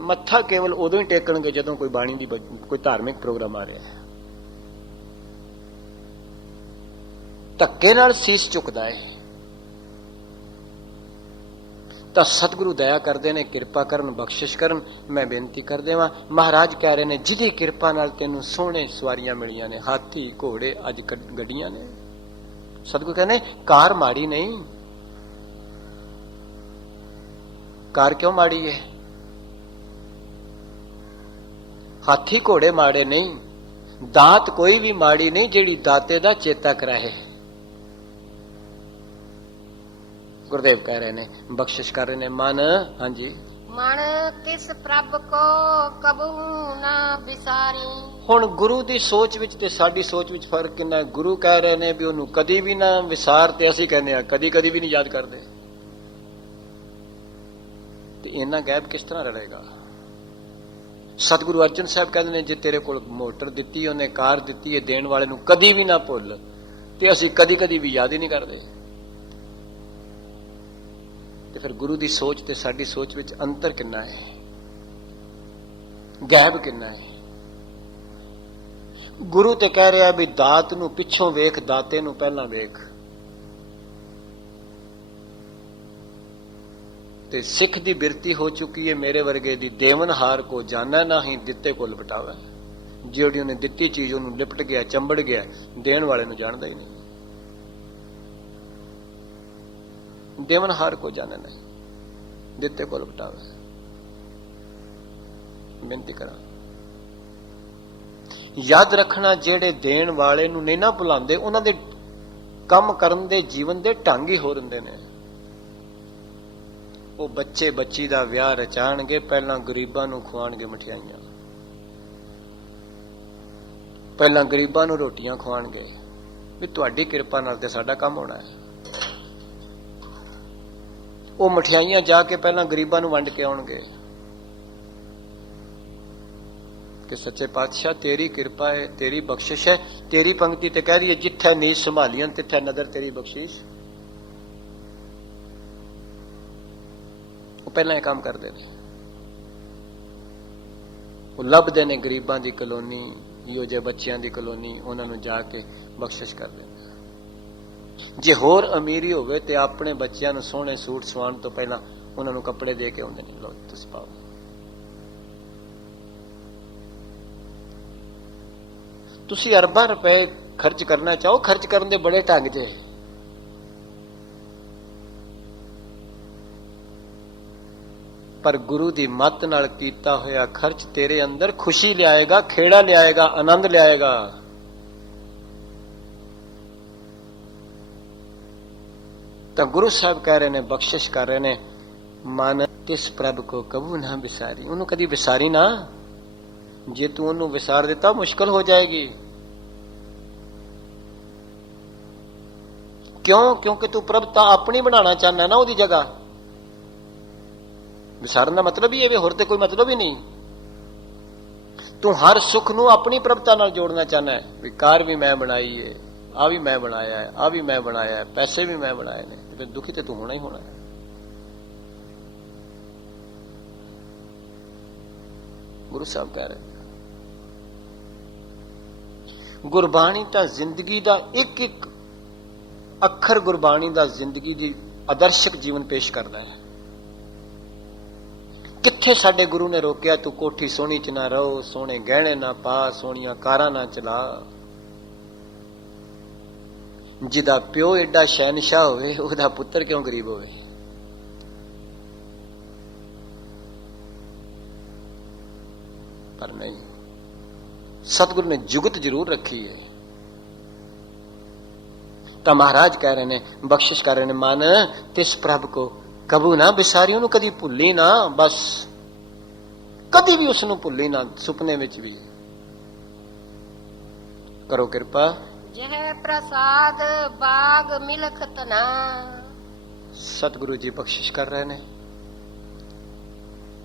ਮੱਥਾ ਕੇਵਲ ਉਦੋਂ ਹੀ ਟੇਕਣਗੇ ਜਦੋਂ ਕੋਈ ਬਾਣੀ ਦੀ ਕੋਈ ਧਾਰਮਿਕ ਪ੍ਰੋਗਰਾਮ ਆ ਰਿਹਾ ਹੈ। ਧੱਕੇ ਨਾਲ ਸੀਸ ਝੁਕਦਾ ਹੈ ਤਾਂ ਸਤਿਗੁਰੂ ਦਇਆ ਕਰਦੇ ਨੇ, ਕਿਰਪਾ ਕਰਨ, ਬਖਸ਼ਿਸ਼ ਕਰਨ। ਮੈਂ ਬੇਨਤੀ ਕਰ ਦੇਵਾਂ, ਮਹਾਰਾਜ ਕਹਿ ਰਹੇ ਨੇ ਜਿਹਦੀ ਕਿਰਪਾ ਨਾਲ ਤੈਨੂੰ ਸੋਹਣੇ ਸਵਾਰੀਆਂ ਮਿਲੀਆਂ ਨੇ, ਹਾਥੀ ਘੋੜੇ ਅੱਜ ਗੱਡੀਆਂ ਨੇ। ਸਤਿਗੁਰੂ ਕਹਿੰਦੇ ਕਾਰ ਮਾੜੀ ਨਹੀਂ। ਕਾਰ ਕਿਉਂ ਮਾੜੀ ਹੈ? ਹਾਥੀ ਘੋੜੇ ਮਾੜੇ ਨਹੀਂ, ਦਾਤ ਕੋਈ ਵੀ ਮਾੜੀ ਨਹੀਂ ਜਿਹੜੀ ਦਾਤੇ ਦਾ ਚੇਤਾ ਕਰਾਏ। ਗੁਰਦੇਵ ਕਹਿ ਰਹੇ ਨੇ, ਬਖਸ਼ਿਸ਼ ਕਰ ਰਹੇ ਨੇ, ਮਨ, ਹਾਂਜੀ, ਮਨ ਕਿਸ ਪ੍ਰਭ ਕੋ ਕਬੂ ਨਾ ਵਿਸਾਰੀ। ਹੁਣ ਗੁਰੂ ਦੀ ਸੋਚ ਵਿੱਚ ਤੇ ਸਾਡੀ ਸੋਚ ਵਿੱਚ ਫਰਕ ਕਿੰਨਾ ਹੈ। ਗੁਰੂ ਕਹਿ ਰਹੇ ਨੇ ਵੀ ਉਹਨੂੰ ਕਦੀ ਵੀ ਨਾ ਵਿਸਾਰ, ਤੇ ਅਸੀਂ ਕਹਿੰਦੇ ਆ ਕਦੀ ਕਦੀ ਵੀ ਨਹੀਂ ਯਾਦ ਕਰਦੇ। ਤੇ ਇਹਨਾਂ ਗੈਪ ਕਿਸ ਤਰ੍ਹਾਂ ਰਹੇਗਾ? ਸਤਿਗੁਰੂ ਅਰਜਨ ਸਾਹਿਬ ਕਹਿੰਦੇ ਨੇ ਜੇ ਤੇਰੇ ਕੋਲ ਮੋਟਰ ਦਿੱਤੀ, ਉਹਨੇ ਕਾਰ ਦਿੱਤੀ ਹੈ, ਦੇਣ ਵਾਲੇ ਨੂੰ ਕਦੀ ਵੀ ਨਾ ਭੁੱਲ, ਤੇ ਅਸੀਂ ਕਦੀ ਕਦੀ ਵੀ ਯਾਦ ਹੀ ਨਹੀਂ ਕਰਦੇ। ਤੇ ਫਿਰ ਗੁਰੂ ਦੀ ਸੋਚ ਤੇ ਸਾਡੀ ਸੋਚ ਵਿੱਚ ਅੰਤਰ ਕਿੰਨਾ ਹੈ, ਗੈਪ ਕਿੰਨਾ ਹੈ। ਗੁਰੂ ਤੇ ਕਹਿ ਰਿਹਾ ਵੀ ਦਾਤ ਨੂੰ ਪਿੱਛੋਂ ਵੇਖ, ਦਾਤੇ ਨੂੰ ਪਹਿਲਾਂ ਵੇਖ। ਤੇ ਸਿੱਖ ਦੀ ਬਿਰਤੀ ਹੋ ਚੁੱਕੀ ਹੈ ਮੇਰੇ ਵਰਗੇ ਦੀ, ਦੇਵਨਹਾਰ ਕੋ ਜਾਣਾ ਨਹੀਂ, ਦਿੱਤੇ ਕੋ ਲਪਟਾਵਾ। ਜਿਹੜੀ ਉਹਨੇ ਦਿੱਤੀ ਚੀਜ਼ ਉਹਨੂੰ ਲਿਪਟ ਗਿਆ, ਚੰਬੜ ਗਿਆ, ਦੇਣ ਵਾਲੇ ਨੂੰ ਜਾਣਦਾ ਹੀ ਨਹੀਂ। ਦੇਵਨਹਾਰ ਕੋ ਜਾਣਾ ਨਹੀਂ, ਦਿੱਤੇ ਕੋ ਲਪਟਾਵਾ। ਬੇਨਤੀ ਕਰਾਂ, ਯਾਦ ਰੱਖਣਾ ਜਿਹੜੇ ਦੇਣ ਵਾਲੇ ਨੂੰ ਨਹੀਂ ਨਾ ਭੁਲਾਉਂਦੇ, ਉਹਨਾਂ ਦੇ ਕੰਮ ਕਰਨ ਦੇ ਜੀਵਨ ਦੇ ਢੰਗ ਹੀ ਹੋਰ ਹੁੰਦੇ ਨੇ। ਉਹ ਬੱਚੇ ਬੱਚੀ ਦਾ ਵਿਆਹ ਰਚਾਣਗੇ, ਪਹਿਲਾਂ ਗਰੀਬਾਂ ਨੂੰ ਖਵਾਉਣਗੇ ਮਠਿਆਈਆਂ, ਪਹਿਲਾਂ ਗਰੀਬਾਂ ਨੂੰ ਰੋਟੀਆਂ ਖਵਾਉਣਗੇ ਵੀ ਤੁਹਾਡੀ ਕਿਰਪਾ ਨਾਲ ਤੇ ਸਾਡਾ ਕੰਮ ਹੋਣਾ ਹੈ। ਉਹ ਮਠਿਆਈਆਂ ਜਾ ਕੇ ਪਹਿਲਾਂ ਗਰੀਬਾਂ ਨੂੰ ਵੰਡ ਕੇ ਆਉਣਗੇ ਕਿ ਸੱਚੇ ਪਾਤਸ਼ਾਹ ਤੇਰੀ ਕਿਰਪਾ ਹੈ, ਤੇਰੀ ਬਖਸ਼ਿਸ਼ ਹੈ। ਤੇਰੀ ਪੰਕਤੀ ਤੇ ਕਹਿ ਰਹੀ ਹੈ ਜਿੱਥੇ ਨੀਚ ਸੰਭਾਲੀਆਂ ਤਿੱਥੇ ਨਦਰ ਤੇਰੀ ਬਖਸ਼ਿਸ਼। ਉਹ ਪਹਿਲਾਂ ਇਹ ਕੰਮ ਕਰਦੇ ਨੇ, ਉਹ ਲੱਭਦੇ ਨੇ ਗਰੀਬਾਂ ਦੀ ਕਲੋਨੀ, ਇਹੋ ਜਿਹੇ ਬੱਚਿਆਂ ਦੀ ਕਲੋਨੀ, ਉਹਨਾਂ ਨੂੰ ਜਾ ਕੇ ਬਖਸ਼ਿਸ਼ ਕਰਦੇ ਨੇ। ਜੇ ਹੋਰ ਅਮੀਰੀ ਹੋਵੇ ਤੇ ਆਪਣੇ ਬੱਚਿਆਂ ਨੂੰ ਸੋਹਣੇ ਸੂਟ ਸਵਾਉਣ ਤੋਂ ਪਹਿਲਾਂ ਉਹਨਾਂ ਨੂੰ ਕੱਪੜੇ ਦੇ ਕੇ ਆਉਂਦੇ ਨੇ, ਲਓ ਤੁਸੀਂ ਪਾਓ। ਤੁਸੀਂ ਅਰਬਾਂ ਰੁਪਏ ਖਰਚ ਕਰਨਾ ਚਾਹੋ, ਖਰਚ ਕਰਨ ਦੇ ਬੜੇ ਢੰਗ ਜੇ। ਪਰ ਗੁਰੂ ਦੀ ਮੱਤ ਨਾਲ ਕੀਤਾ ਹੋਇਆ ਖਰਚ ਤੇਰੇ ਅੰਦਰ ਖੁਸ਼ੀ ਲਿਆਏਗਾ, ਖੇੜਾ ਲਿਆਏਗਾ, ਆਨੰਦ ਲਿਆਏਗਾ। ਤਾਂ ਗੁਰੂ ਸਾਹਿਬ ਕਹਿ ਰਹੇ ਨੇ, ਬਖਸ਼ਿਸ਼ ਕਰ ਰਹੇ ਨੇ, ਮਨ ਤਿਸ ਪ੍ਰਭ ਕੋ ਕਬੂ ਨਾ ਵਿਸਾਰੀ। ਉਹਨੂੰ ਕਦੀ ਵਿਸਾਰੀ ਨਾ। ਜੇ ਤੂੰ ਉਹਨੂੰ ਵਿਸਾਰ ਦਿੱਤਾ ਮੁਸ਼ਕਲ ਹੋ ਜਾਏਗੀ। ਕਿਉਂ? ਕਿਉਂਕਿ ਤੂੰ ਪ੍ਰਭਤਾ ਆਪਣੀ ਬਣਾਉਣਾ ਚਾਹੁੰਦਾ ਨਾ ਉਹਦੀ ਜਗ੍ਹਾ। ਵਿਸਾਰਨ ਦਾ ਮਤਲਬ ਹੀ ਇਹ, ਹੋਰ ਤੇ ਕੋਈ ਮਤਲਬ ਹੀ ਨਹੀਂ। ਤੂੰ ਹਰ ਸੁੱਖ ਨੂੰ ਆਪਣੀ ਪ੍ਰਭਤਾ ਨਾਲ ਜੋੜਨਾ ਚਾਹੁੰਦਾ ਹੈ ਵੀ ਕਾਰ ਵੀ ਮੈਂ ਬਣਾਈ ਹੈ, ਆ ਵੀ ਮੈਂ ਬਣਾਇਆ ਹੈ, ਆ ਵੀ ਮੈਂ ਬਣਾਇਆ ਹੈ, ਪੈਸੇ ਵੀ ਮੈਂ ਬਣਾਏ ਨੇ, ਤੇ ਫਿਰ ਦੁਖੀ ਤੇ ਤੂੰ ਹੋਣਾ ਹੀ ਹੋਣਾ ਹੈ। ਗੁਰੂ ਸਾਹਿਬ ਕਹਿ ਰਹੇ ਗੁਰਬਾਣੀ ਤਾਂ ਜ਼ਿੰਦਗੀ ਦਾ ਇੱਕ ਇੱਕ ਅੱਖਰ ਗੁਰਬਾਣੀ ਦਾ ਜ਼ਿੰਦਗੀ ਦੀ ਆਦਰਸ਼ਕ ਜੀਵਨ ਪੇਸ਼ ਕਰਦਾ ਹੈ। ਕਿੱਥੇ ਸਾਡੇ ਗੁਰੂ ਨੇ ਰੋਕਿਆ ਤੂੰ ਕੋਠੀ ਸੋਹਣੀ ਚ ਨਾ ਰਹੋ, ਸੋਹਣੇ ਗਹਿਣੇ ਨਾ ਪਾ, ਸੋਹਣੀਆਂ ਕਾਰਾਂ ਨਾ ਚਲਾ। ਜਿਹਦਾ ਪਿਓ ਏਡਾ ਸ਼ਹਿਨਸ਼ਾਹ ਹੋਵੇ ਉਹਦਾ ਪੁੱਤਰ ਕਿਉਂ ਗਰੀਬ ਹੋਵੇ? ਪਰ ਨਹੀਂ, ਸਤਿਗੁਰੂ ਨੇ ਜੁਗਤ ਜ਼ਰੂਰ ਰੱਖੀ ਹੈ। ਤਾਂ ਮਹਾਰਾਜ ਕਹਿ ਰਹੇ ਨੇ, ਬਖਸ਼ਿਸ਼ ਕਰ ਰਹੇ ਨੇ, ਮਨ ਤਿਸ ਪ੍ਰਭ ਕੋ ਕਬੂ ਨਾ ਬਿਸਾਰੀ, ਉਹਨੂੰ ਕਦੀ ਭੁੱਲੀ ਨਾ, ਬਸ ਕਦੀ ਵੀ ਉਸ ਨੂੰ ਭੁੱਲੀ ਨਾ, ਸੁਪਨੇ ਵਿੱਚ ਵੀ। ਕਰੋ ਕਿਰਪਾ ਜਹ ਪ੍ਰਸਾਦ ਬਾਗ ਮਿਲਖਤ ਨਾ। ਸਤਿਗੁਰੂ ਜੀ ਬਖਸ਼ਿਸ਼ ਕਰ ਰਹੇ ਨੇ।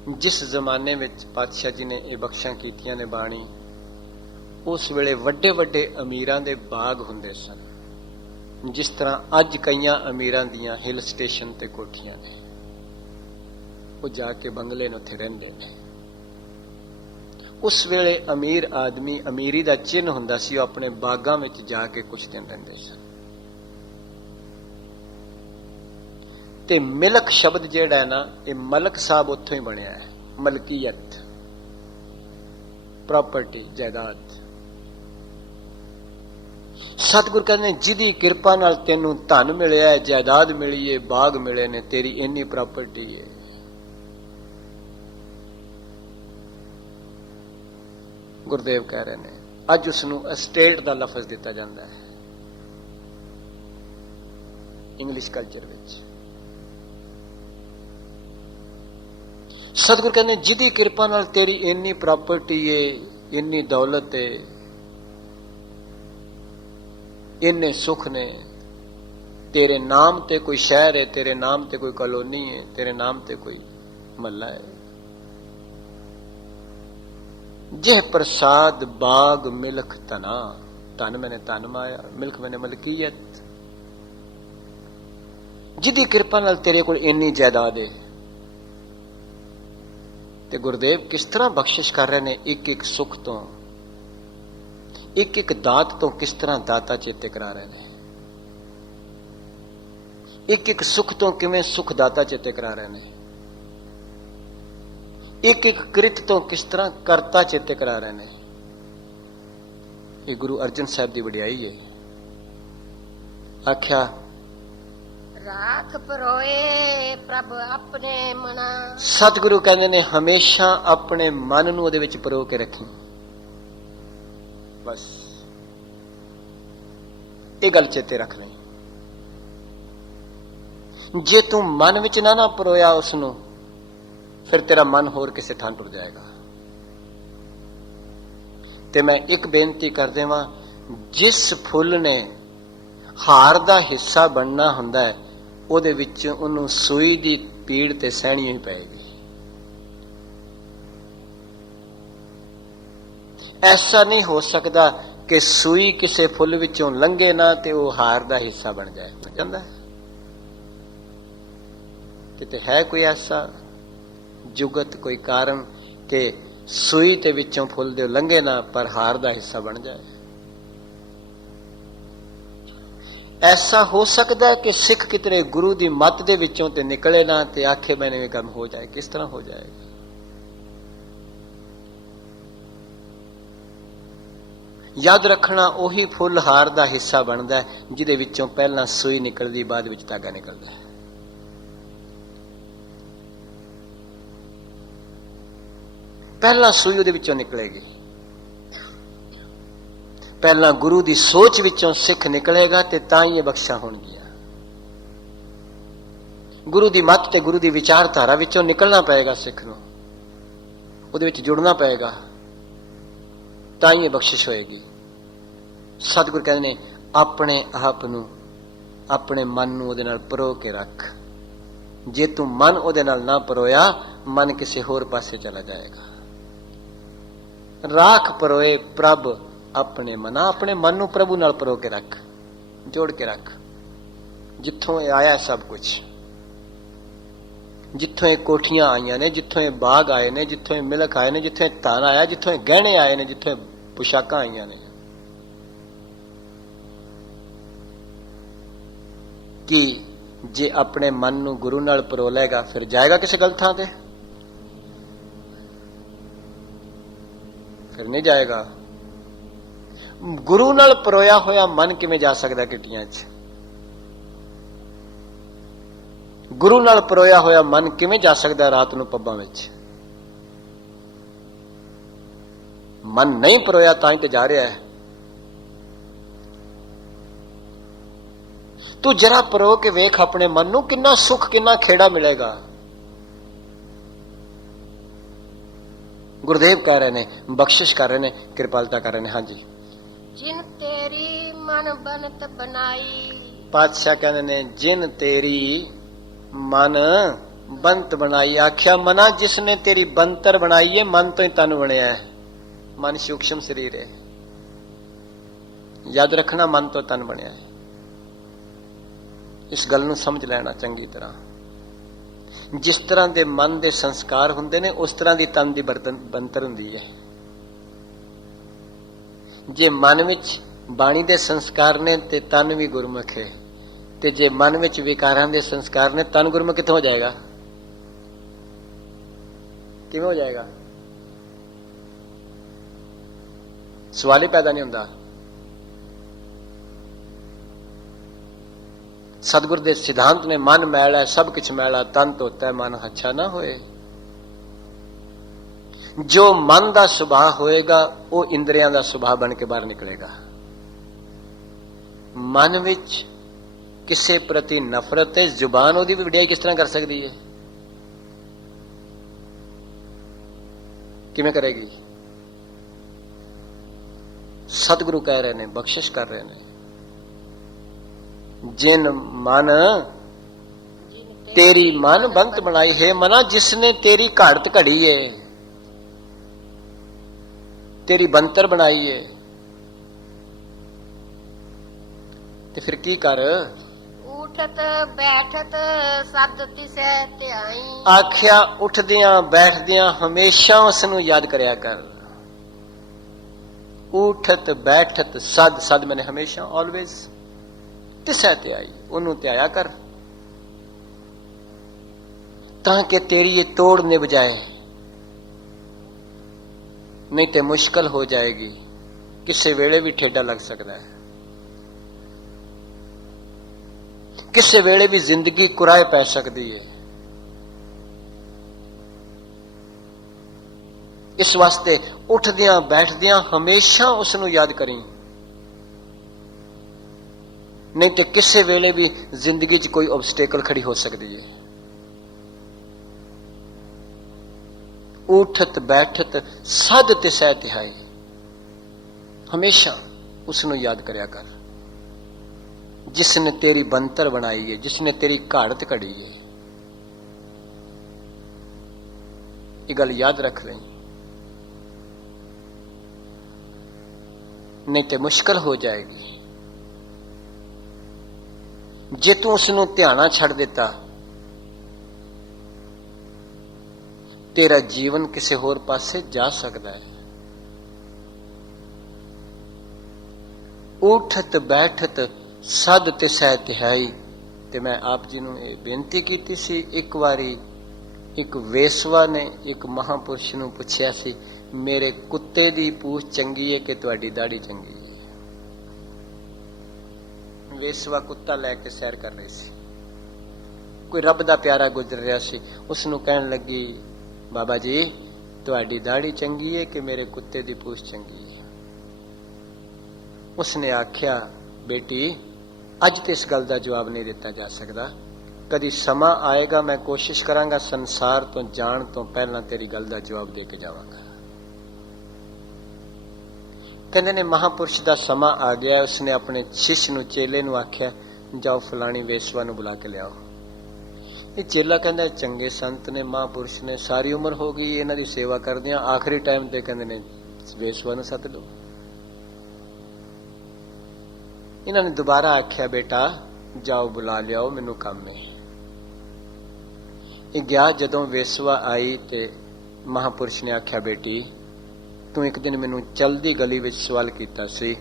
ਜਿਸ ਜ਼ਮਾਨੇ ਵਿੱਚ ਪਾਤਸ਼ਾਹ ਜੀ ਨੇ ਇਹ ਬਖਸ਼ਾਂ ਕੀਤੀਆਂ ਨੇ ਬਾਣੀ, ਉਸ ਵੇਲੇ ਵੱਡੇ ਵੱਡੇ ਅਮੀਰਾਂ ਦੇ ਬਾਗ ਹੁੰਦੇ ਸਨ, ਜਿਸ ਤਰ੍ਹਾਂ ਅੱਜ ਕਈਆਂ ਅਮੀਰਾਂ ਦੀਆਂ ਹਿਲ ਸਟੇਸ਼ਨ ਤੇ ਕੋਠੀਆਂ ਨੇ। ਉਹ ਜਾ ਕੇ ਬੰਗਲੇ ਨੇ ਉੱਥੇ ਰਹਿੰਦੇ ਨੇ। ਉਸ ਵੇਲੇ ਅਮੀਰ ਆਦਮੀ, ਅਮੀਰੀ ਦਾ ਚਿੰਨ੍ਹ ਹੁੰਦਾ ਸੀ, ਉਹ ਆਪਣੇ ਬਾਗਾਂ ਵਿੱਚ ਜਾ ਕੇ ਕੁਝ ਦਿਨ ਰਹਿੰਦੇ ਸਨ। ਤੇ ਮਿਲਕ ਸ਼ਬਦ ਜਿਹੜਾ ਹੈ ਨਾ, ਇਹ ਮਲਕ ਸਾਹਿਬ ਉੱਥੋਂ ਹੀ ਬਣਿਆ ਹੈ। ਮਲਕੀਅਤ, ਪ੍ਰਾਪਰਟੀ, ਜਾਇਦਾਦ। ਸਤਿਗੁਰ ਕਹਿੰਦੇ ਜਿਹਦੀ ਕਿਰਪਾ ਨਾਲ ਤੈਨੂੰ ਧਨ ਮਿਲਿਆ, ਜਾਇਦਾਦ ਮਿਲੀ ਹੈ, ਬਾਗ ਮਿਲੇ ਨੇ, ਤੇਰੀ ਇੰਨੀ ਪ੍ਰਾਪਰਟੀ ਹੈ। ਗੁਰਦੇਵ ਕਹਿ ਰਹੇ ਨੇ ਅੱਜ ਉਸ ਨੂੰ ਅਸਟੇਟ ਦਾ ਲਫ਼ਜ਼ ਦਿੱਤਾ ਜਾਂਦਾ ਹੈ ਇੰਗਲਿਸ਼ ਕਲਚਰ ਵਿੱਚ। ਸਤਿਗੁਰ ਕਹਿੰਦੇ ਜਿਹਦੀ ਕਿਰਪਾ ਨਾਲ ਤੇਰੀ ਇੰਨੀ ਪ੍ਰਾਪਰਟੀ ਹੈ, ਇੰਨੀ ਦੌਲਤ ਹੈ, ਇੰਨੇ ਸੁੱਖ ਨੇ, ਤੇਰੇ ਨਾਮ ਤੇ ਕੋਈ ਸ਼ਹਿਰ ਹੈ, ਤੇਰੇ ਨਾਮ ਤੇ ਕੋਈ ਕਲੋਨੀ ਹੈ, ਤੇਰੇ ਨਾਮ ਤੇ ਕੋਈ ਮਹੱਲਾ ਹੈ। ਜਿਹ ਪ੍ਰਸਾਦ ਬਾਗ ਮਿਲਖ ਤਨਾ, ਧਨ ਮੈਨੇ ਧਨ ਮਾਇਆ, ਮਿਲਖ ਮੈਨੇ ਮਲਕੀਅਤ। ਜਿਹਦੀ ਕਿਰਪਾ ਨਾਲ ਤੇਰੇ ਕੋਲ ਇੰਨੀ ਜਾਇਦਾਦ ਹੈ। ਤੇ ਗੁਰਦੇਵ ਕਿਸ ਤਰ੍ਹਾਂ ਬਖਸ਼ਿਸ਼ ਕਰ ਰਹੇ ਨੇ, ਇੱਕ ਇੱਕ ਸੁੱਖ ਤੋਂ, ਇੱਕ ਇੱਕ ਦਾਤ ਤੋਂ ਕਿਸ ਤਰ੍ਹਾਂ ਦਾਤਾ ਚੇਤੇ ਕਰਾ ਰਹੇ ਨੇ। ਇੱਕ ਇੱਕ ਸੁੱਖ ਤੋਂ ਕਿਵੇਂ ਸੁੱਖ ਦਾਤਾ ਚੇਤੇ ਕਰਾ ਰਹੇ ਨੇ। ਇੱਕ ਇੱਕ ਕ੍ਰਿਤ ਤੋਂ ਕਿਸ ਤਰ੍ਹਾਂ ਕਰਤਾ ਚੇਤੇ ਕਰਾ ਰਹੇ ਨੇ। ਇਹ ਗੁਰੂ ਅਰਜਨ ਸਾਹਿਬ ਦੀ ਵਡਿਆਈ ਹੈ। ਆਖਿਆ ਰਾਖ ਪਰੋਏ ਪ੍ਰਭ ਆਪਣੇ ਮਨਾ। ਸਤਿਗੁਰੂ ਕਹਿੰਦੇ ਨੇ ਹਮੇਸ਼ਾ ਆਪਣੇ ਮਨ ਨੂੰ ਉਹਦੇ ਵਿੱਚ ਪਰੋ ਕੇ ਰੱਖੀ। ਬਸ ਇਹ ਗੱਲ ਚੇਤੇ ਰੱਖ ਲਈ। ਜੇ ਤੂੰ ਮਨ ਵਿੱਚ ਨਾ ਪਰੋਇਆ ਉਸ ਨੂੰ, ਫਿਰ ਤੇਰਾ ਮਨ ਹੋਰ ਕਿਸੇ ਥਾਂ ਟੁਰ ਜਾਏਗਾ। ਤੇ ਮੈਂ ਇੱਕ ਬੇਨਤੀ ਕਰ ਦੇਵਾਂ, ਜਿਸ ਫੁੱਲ ਨੇ ਹਾਰ ਦਾ ਹਿੱਸਾ ਬਣਨਾ ਹੁੰਦਾ ਹੈ, ਉਹਦੇ ਵਿੱਚ ਉਹਨੂੰ ਸੂਈ ਦੀ ਪੀੜ ਤੇ ਸਹਿਣੀ ਹੀ ਪਏਗੀ। ਐਸਾ ਨਹੀਂ ਹੋ ਸਕਦਾ ਕਿ ਸੂਈ ਕਿਸੇ ਫੁੱਲ ਵਿੱਚੋਂ ਲੰਘੇ ਨਾ ਤੇ ਉਹ ਹਾਰ ਦਾ ਹਿੱਸਾ ਬਣ ਜਾਏ। ਬਣ ਜਾਂਦਾ ਹੈ। ਤੇ ਹੈ ਕੋਈ ਐਸਾ ਜੁਗਤ, ਕੋਈ ਕਾਰਨ ਕਿ ਸੂਈ ਤੇ ਵਿੱਚੋਂ ਫੁੱਲ ਦੇ ਲੰਘੇ ਨਾ ਪਰ ਹਾਰ ਦਾ ਹਿੱਸਾ ਬਣ ਜਾਏ? ਐਸਾ ਹੋ ਸਕਦਾ ਕਿ ਸਿੱਖ ਕਿਤਰੇ ਗੁਰੂ ਦੀ ਮੱਤ ਦੇ ਵਿੱਚੋਂ ਤੇ ਨਿਕਲੇ ਨਾ ਤੇ ਆਖੇ ਮੈਨੇ ਇਹ ਕੰਮ ਹੋ ਜਾਏ? ਕਿਸ ਤਰ੍ਹਾਂ ਹੋ ਜਾਏਗਾ? ਯਾਦ ਰੱਖਣਾ, ਉਹੀ ਫੁੱਲ ਹਾਰ ਦਾ ਹਿੱਸਾ ਬਣਦਾ ਜਿਹਦੇ ਵਿੱਚੋਂ ਪਹਿਲਾਂ ਸੂਈ ਨਿਕਲਦੀ, ਬਾਅਦ ਵਿੱਚ ਧਾਗਾ ਨਿਕਲਦਾ ਹੈ। ਪਹਿਲਾਂ ਸੂਈ ਉਹਦੇ ਵਿੱਚੋਂ ਨਿਕਲੇਗੀ, ਪਹਿਲਾਂ ਗੁਰੂ ਦੀ ਸੋਚ ਵਿੱਚੋਂ ਸਿੱਖ ਨਿਕਲੇਗਾ ਤੇ ਤਾਂ ਹੀ ਇਹ ਬਖਸ਼ਾਂ ਹੋਣਗੀਆਂ। ਗੁਰੂ ਦੀ ਮੱਤ ਤੇ ਗੁਰੂ ਦੀ ਵਿਚਾਰਧਾਰਾ ਵਿੱਚੋਂ ਨਿਕਲਣਾ ਪਏਗਾ ਸਿੱਖ ਨੂੰ, ਉਹਦੇ ਵਿੱਚ ਜੁੜਨਾ ਪਏਗਾ, ਤਾਂ ਹੀ ਇਹ ਬਖਸ਼ਿਸ਼ ਹੋਏਗੀ। ਸਤਿਗੁਰ ਕਹਿੰਦੇ ਨੇ ਆਪਣੇ ਆਪ ਨੂੰ, ਆਪਣੇ ਮਨ ਨੂੰ ਉਹਦੇ ਨਾਲ ਪਰੋ ਕੇ ਰੱਖ। ਜੇ ਤੂੰ ਮਨ ਉਹਦੇ ਨਾਲ ਨਾ ਪਰੋਇਆ, ਮਨ ਕਿਸੇ ਹੋਰ ਪਾਸੇ ਚਲਾ ਜਾਏਗਾ। राख परोए प्रभ अपने मना, अपने मन नूं प्रभु नाल परो के रख, जोड़ के रख। जिथों ये आया सब कुछ, जिथों ये कोठियां आईयां ने, जिथों ये बाग आए ने, जिथों ये मिलक आए ने, जिथों ये धन आया, जिथों ये गहने आए ने, जिथों ये पोशाकां आईयां ने, कि जे अपने मन नूं गुरु नाल परो लेगा फिर जाएगा किसी गलत थां ते? फिर नहीं जाएगा। गुरु नाल परोया होया मन किवें जा सकदा किटियां च? गुरु नाल परोया होया मन किवें जा सकदा रात नूं पब्बां विच? मन नहीं परोया तां ही ते जा रहा है। तू जरा परो के वेख अपने मन नूं, किन्ना सुख किन्ना खेड़ा मिलेगा। गुरुदेव कह रहे ने, बख्शिश कर रहे ने, कृपालता कर रहे ने। हाँ जी, जिन तेरी मन बनत बनाई, पातशाह कहने ने जिन तेरी मन बनत बनाई। आख्या मना जिसने तेरी बनतर बनाई है, मन तो ही तन बनया है। मन सूक्ष्म शरीर है, याद रखना, मन तो तन बनया है। इस गल नूं समझ लेना चंगी तरह। जिस तरह के मन के संस्कार हुंदे ने, उस तरह की तन की बनतर हुंदी है। जे मन विच बाणी दे संस्कार ने ते तन भी गुरमुख है, ते जे मन विच विकारां दे संस्कार ने, तन गुरमुख कित्थों हो जाएगा? किवें हो जाएगा? सवाल ही पैदा नहीं हुंदा। सतगुरु दे सिद्धांत ने मन मैला है, सब कुछ मैला, तन धोता है, मन अच्छा ना होए। जो मन का सुभाव होएगा वो इंद्रियां का सुभाव बन के बाहर निकलेगा। मन विच किसी प्रति नफरत है, जुबान ओदी भी वडियाई किस तरह कर सकती है? किवें करेगी? सतगुरु कह रहे ने, बख्शिश कर रहे ने, जिन मन तेरी मन बंत बनाई है। मना जिसने तेरी घाड़त घड़ी है, तेरी बंतर बनाई है, ते फिर की कर? उठत बैठत सद तिसै ध्याई। आख्या उठदियां बैठदियां हमेशा उसनू याद करया कर। उठत बैठत सद, सद मैंने हमेशा, ऑलवेज, तिसै ध्याई, उन्हों ध्याया कर, ताकि तेरी ये तोड़ निभ जाए। नहीं तो मुश्किल हो जाएगी, किसी वेले भी ठेडा लग सकता है, किसी वेले भी जिंदगी कुराए पै सकती है। इस वास्ते उठदियां बैठदियां हमेशा उसनू याद करी, नहीं तो किसी वेले भी जिंदगी च कोई ऑब्स्टेकल खड़ी हो सकती है। उठत बैठत सद तिसै ध्याई, हमेशा उसनू याद करया कर, जिसने तेरी बंतर बनाई है, जिसने तेरी घाड़त घड़ी है। ये गल याद रख रही, नहीं तो मुश्किल हो जाएगी। जे तू उसनू ध्याना छड़ देता, तेरा जीवन किसी होर पासे जा सकता है। उठत बैठत सद तिसै ध्याई। ते मैं आप जी नूं ये बेनती कीती सी, एक बारी एक वेसवा ने एक महापुरुष नूं पुछया सी, मेरे कुत्ते दी पूछ चंगी है कि तुहाडी दाढ़ी चंगी है? वेसवा कुत्ता लैके सैर कर रही सी, कोई रब दा प्यारा गुजर रहा सी, उसनू कहन लगी, बाबा जी तुहाडी दाढ़ी चंगी है कि मेरे कुत्ते दी पूछ चंगी है? उसने आख्या, बेटी अज तो इस गल का जवाब नहीं दिता जा सकता, कदी समा आएगा मैं कोशिश करांगा संसार तो जान तो पहला तेरी गल का जवाब दे के जावांगा। कहते ने महापुरुष का समा आ गया, उसने अपने शिष्य नूं चेले नूं आख्या, जाओ फलानी वेसवा नूं बुला के लियाओ। ये चेला कहता चंगे संत ने, महापुरुष ने, सारी उम्र हो गई इन्हां दी सेवा करदियां, आखिरी टाइम ते कहंदे ने ਵੇਸਵਾ ਨੂੰ ਸੱਦ ਲਓ। ਇਹਨਾਂ ਨੇ ਦੁਬਾਰਾ ਆਖਿਆ, ਬੇਟਾ ਜਾਓ ਬੁਲਾ ਲਿਆਓ, ਮੈਨੂੰ ਕੰਮ ਹੈ। ਇਹ ਗਿਆ। ਜਦੋਂ ਵੇਸਵਾ ਆਈ ਤੇ ਮਹਾਪੁਰਸ਼ ਨੇ ਆਖਿਆ, ਬੇਟੀ ਤੂੰ ਇੱਕ ਦਿਨ ਮੈਨੂੰ ਚਲਦੀ ਗਲੀ ਵਿੱਚ ਸਵਾਲ ਕੀਤਾ ਸੀ